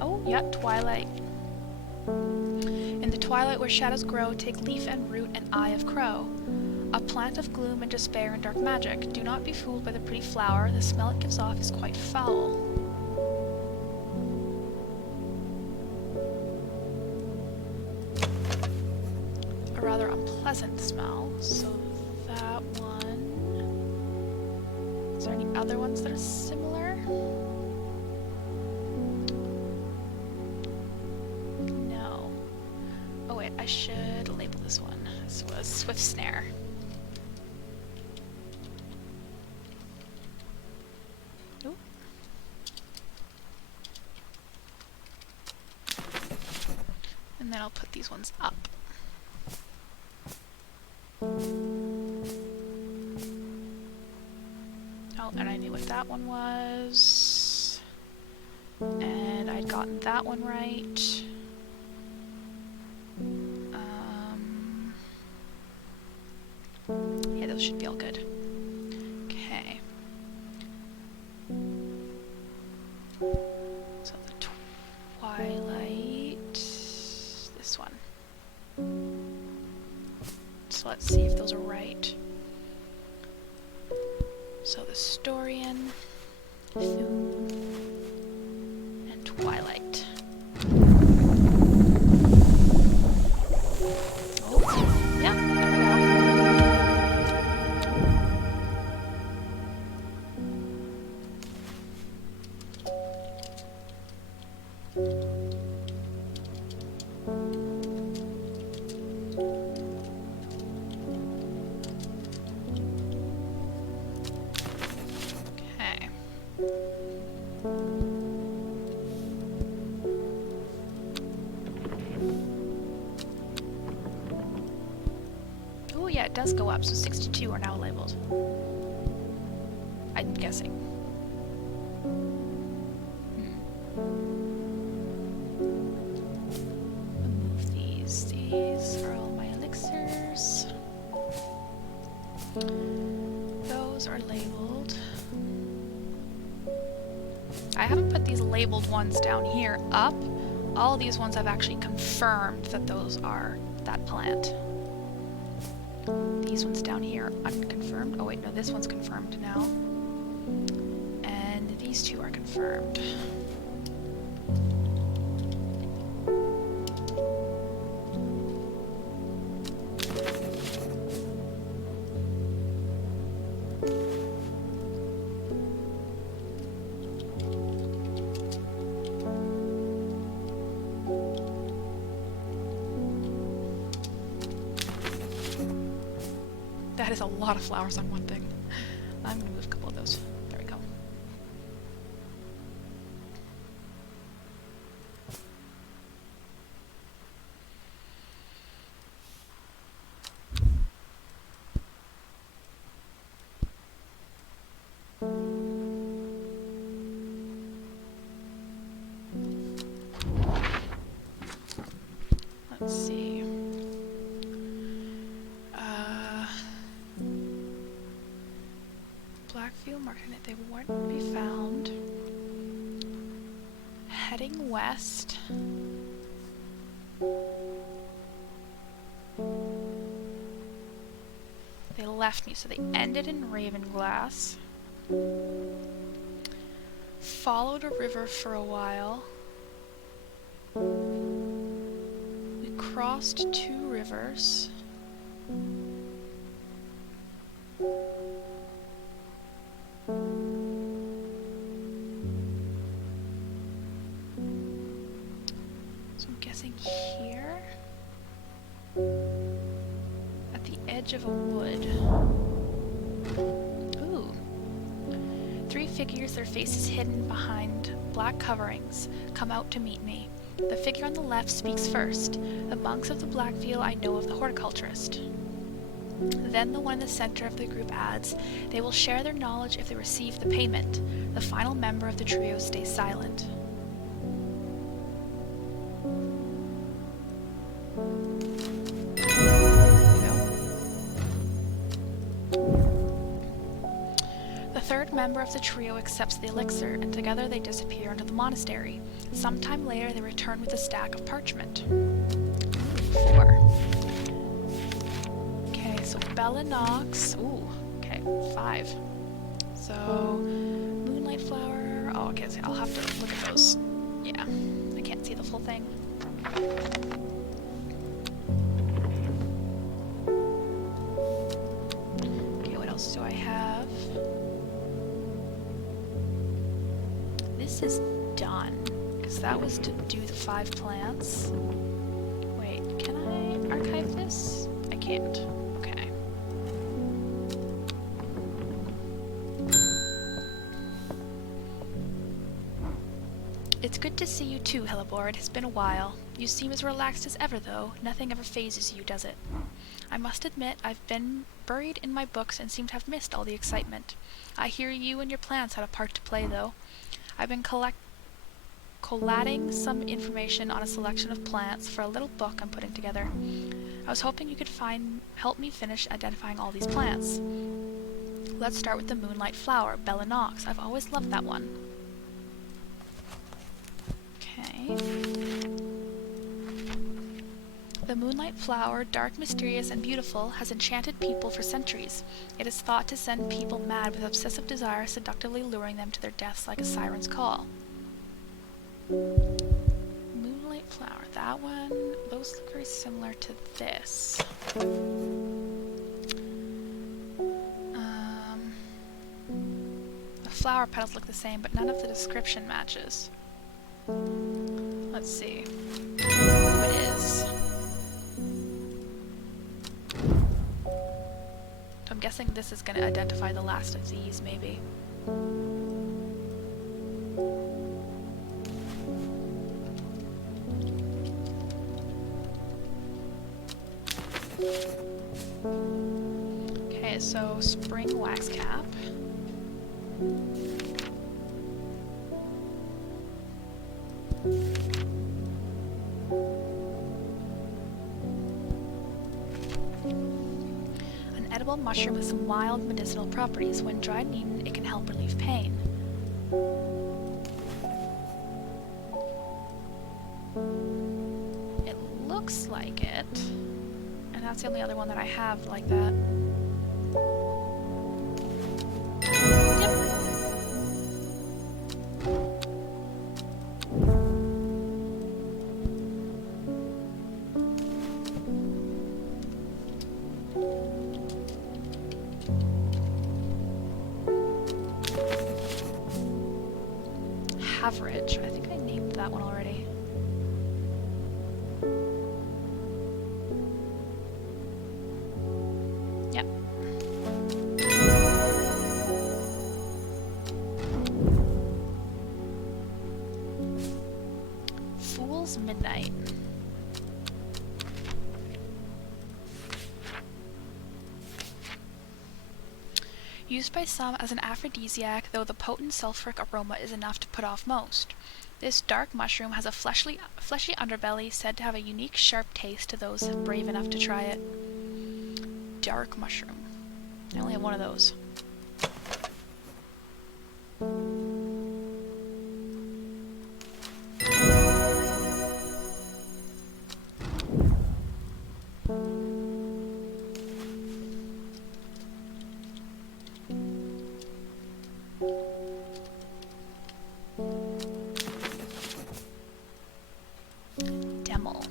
Oh, yeah, twilight. In the twilight where shadows grow, take leaf and root and eye of crow. A plant of gloom and despair and dark magic. Do not be fooled by the pretty flower. The smell it gives off is quite foul. A rather unpleasant smell. So that one. Is there any other ones that are similar? No. Oh wait, I should label this one. This was Swift Snare. Ooh. And then I'll put these ones up. Oh, and I knew what that one was. And I'd gotten that one right. Yeah, those should be all good. Okay. So the twilight... this one. So let's see if those are right. So the Storian, Thum, and Twilight. Oh, yeah, there we Oh yeah, it does go up, so 62 are now labeled. I'm guessing. Remove these. These are all my elixirs. Those are labeled. I haven't put these labeled ones down here up. All of these ones I've actually confirmed that those are that plant. These ones down here unconfirmed. Oh wait, no, this one's confirmed now. And these two are confirmed. That is a lot of flowers on one thing. I'm gonna move a couple of those. There we go. Let's see. Blackfield marking it. They won't be found. Heading west. They left me, so they ended in Ravenglass. Followed a river for a while. We crossed 2 rivers. So I'm guessing here? At the edge of a wood. Ooh. 3 figures, their faces hidden behind black coverings, come out to meet me. The figure on the left speaks first. The monks of the Blackfield I know of the horticulturist. Then the one in the center of the group adds, they will share their knowledge if they receive the payment. The final member of the trio stays silent. The third member of the trio accepts the elixir, and together they disappear into the monastery. Sometime later they return with a stack of parchment. 4. Okay, so Bella Knox. Ooh, okay, 5. So, Moonlight Flower. Oh, okay, so I'll have to look at those. Yeah, I can't see the full thing. Okay, what else do I have? This is done, because that was to do the 5 plants. Wait, can I archive this? I can't. Okay. It's good to see you too, Hellebore. It has been a while. You seem as relaxed as ever, though. Nothing ever phases you, does it? I must admit, I've been buried in my books and seem to have missed all the excitement. I hear you and your plants had a part to play, though. I've been collating some information on a selection of plants for a little book I'm putting together. I was hoping you could help me finish identifying all these plants. Let's start with the Moonlight Flower, Bella Knox. I've always loved that one. Okay. The Moonlight Flower, dark, mysterious, and beautiful, has enchanted people for centuries. It is thought to send people mad with obsessive desire, seductively luring them to their deaths like a siren's call. Moonlight Flower, that one, those look very similar to this. The flower petals look the same, but none of the description matches. Let's see who it is. So I'm guessing this is going to identify the last of these, maybe. Okay, so spring wax cap. edible mushroom with some wild medicinal properties. When dried and eaten, it can help relieve pain. It looks like it. And that's the only other one that I have like that. Average. I think I named that one already. Yep. Fool's Midnight. Used by some as an aphrodisiac, though the potent sulfuric aroma is enough to put off most. This dark mushroom has a fleshy underbelly said to have a unique sharp taste to those brave enough to try it. Dark mushroom. I only have one of those. Demel.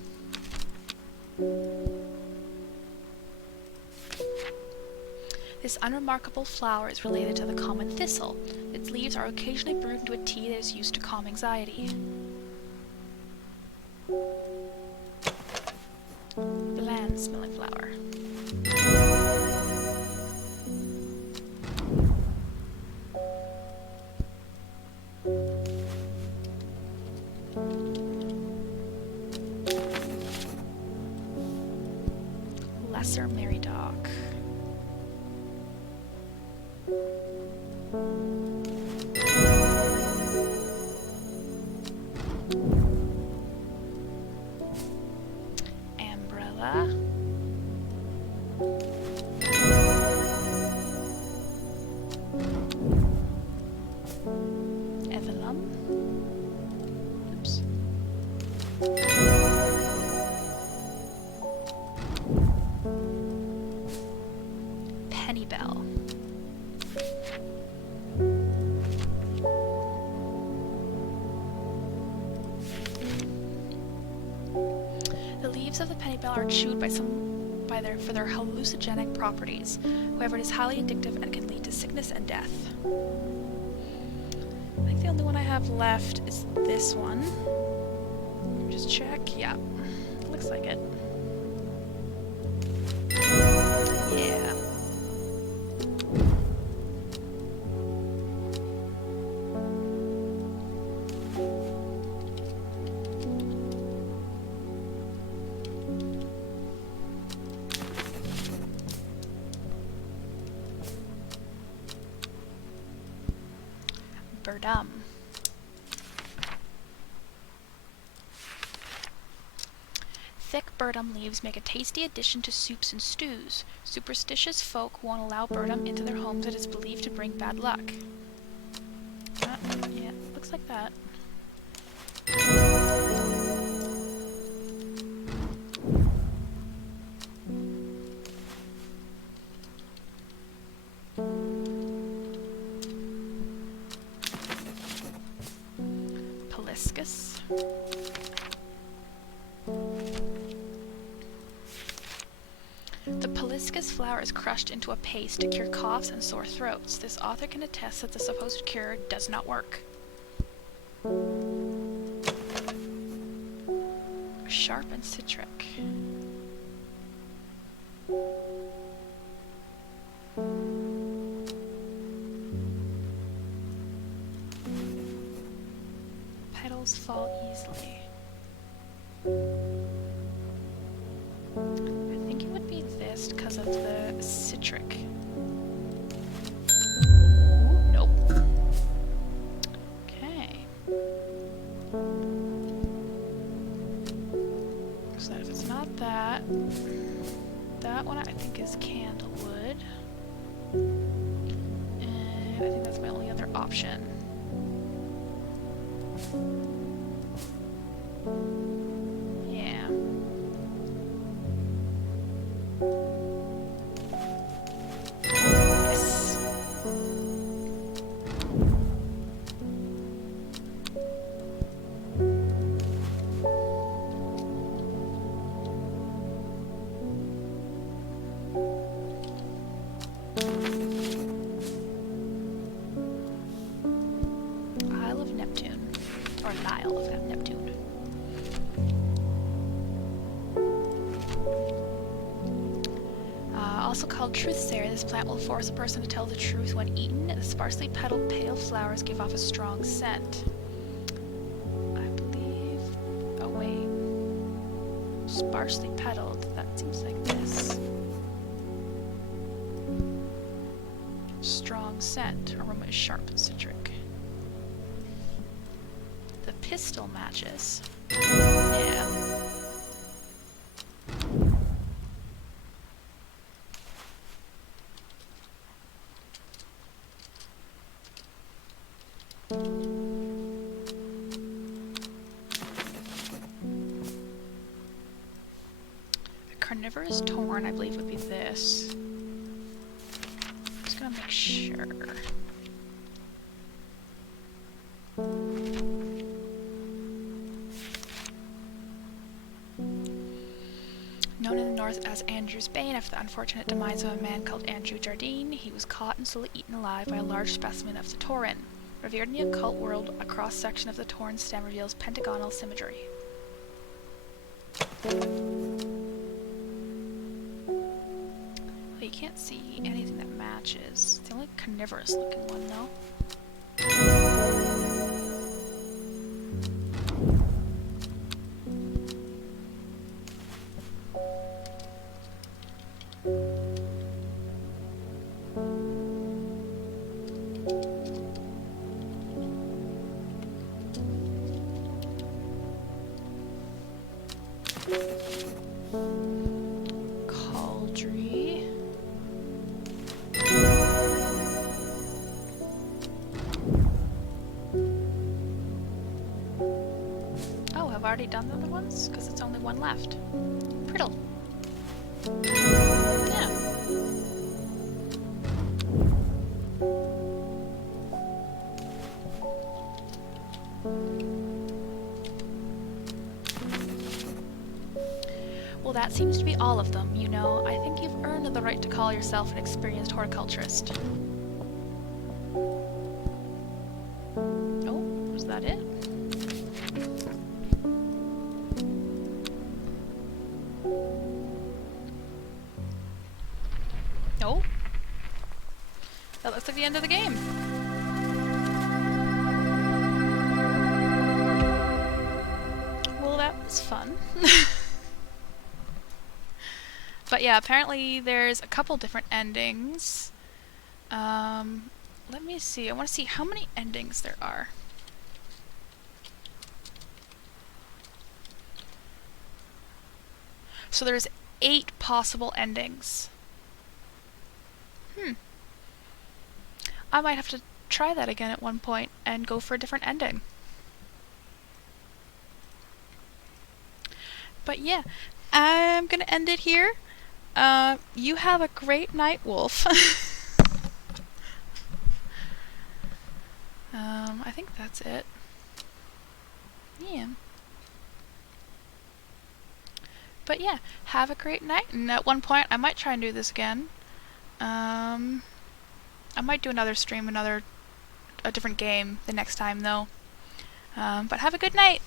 This unremarkable flower is related to the common thistle. Its leaves are occasionally brewed into a tea that is used to calm anxiety. Bland smelling flower. Lesser Mary Dog. Umbrella. Evelum. Oops. Pennybell. The leaves of the pennybell are chewed for their hallucinogenic properties. However, it is highly addictive and can lead to sickness and death. I think the only one I have left is this one. Let me just check. Yeah, looks like it. Yeah. Birdum. Thick birdum leaves make a tasty addition to soups and stews. Superstitious folk won't allow birdum into their homes. It is believed to bring bad luck. Yeah, looks like that. Hibiscus. The Hibiscus flower is crushed into a paste to cure coughs and sore throats. This author can attest that the supposed cure does not work. Sharp and citric. Petals fall easily. I think it would be this because of the citric. Ooh, nope. Okay. So if it's not that, that one I think is candlewood. option. Yeah. Yes. Isle of Neptune. Or the Isle of Neptune. Also called truthsayer, this plant will force a person to tell the truth when eaten. The sparsely petaled pale flowers give off a strong scent. I believe... oh wait. Sparsely petaled, that seems like this. Strong scent. Aroma is sharp and citric. The pistil matches. Yeah. Carnivorous torn, I believe, would be this. Just gonna make sure. Known in the north as Andrew's Bane after the unfortunate demise of a man called Andrew Jardine, he was caught and slowly eaten alive by a large specimen of the Tauren. Revered in the occult world, a cross-section of the Tauren stem reveals pentagonal symmetry. You can't see anything that matches. It's the only carnivorous looking one though. Cauldry. Oh, have I already done the other ones? Because it's only one left. Priddle. Yeah. Well, that seems to be all of them, you know. I think you've earned the right to call yourself an experienced horticulturist. Oh, was that it? Oh. That looks like the end of the game. Well, that was fun. But yeah, apparently there's a couple different endings. Let me see. I want to see how many endings there are. So there's 8 possible endings. I might have to try that again at one point and go for a different ending. But yeah, I'm gonna end it here. You have a great night, Wolf. I think that's it. Yeah. But yeah, have a great night, and at one point I might try and do this again. I might do another stream, a different game the next time though. But have a good night!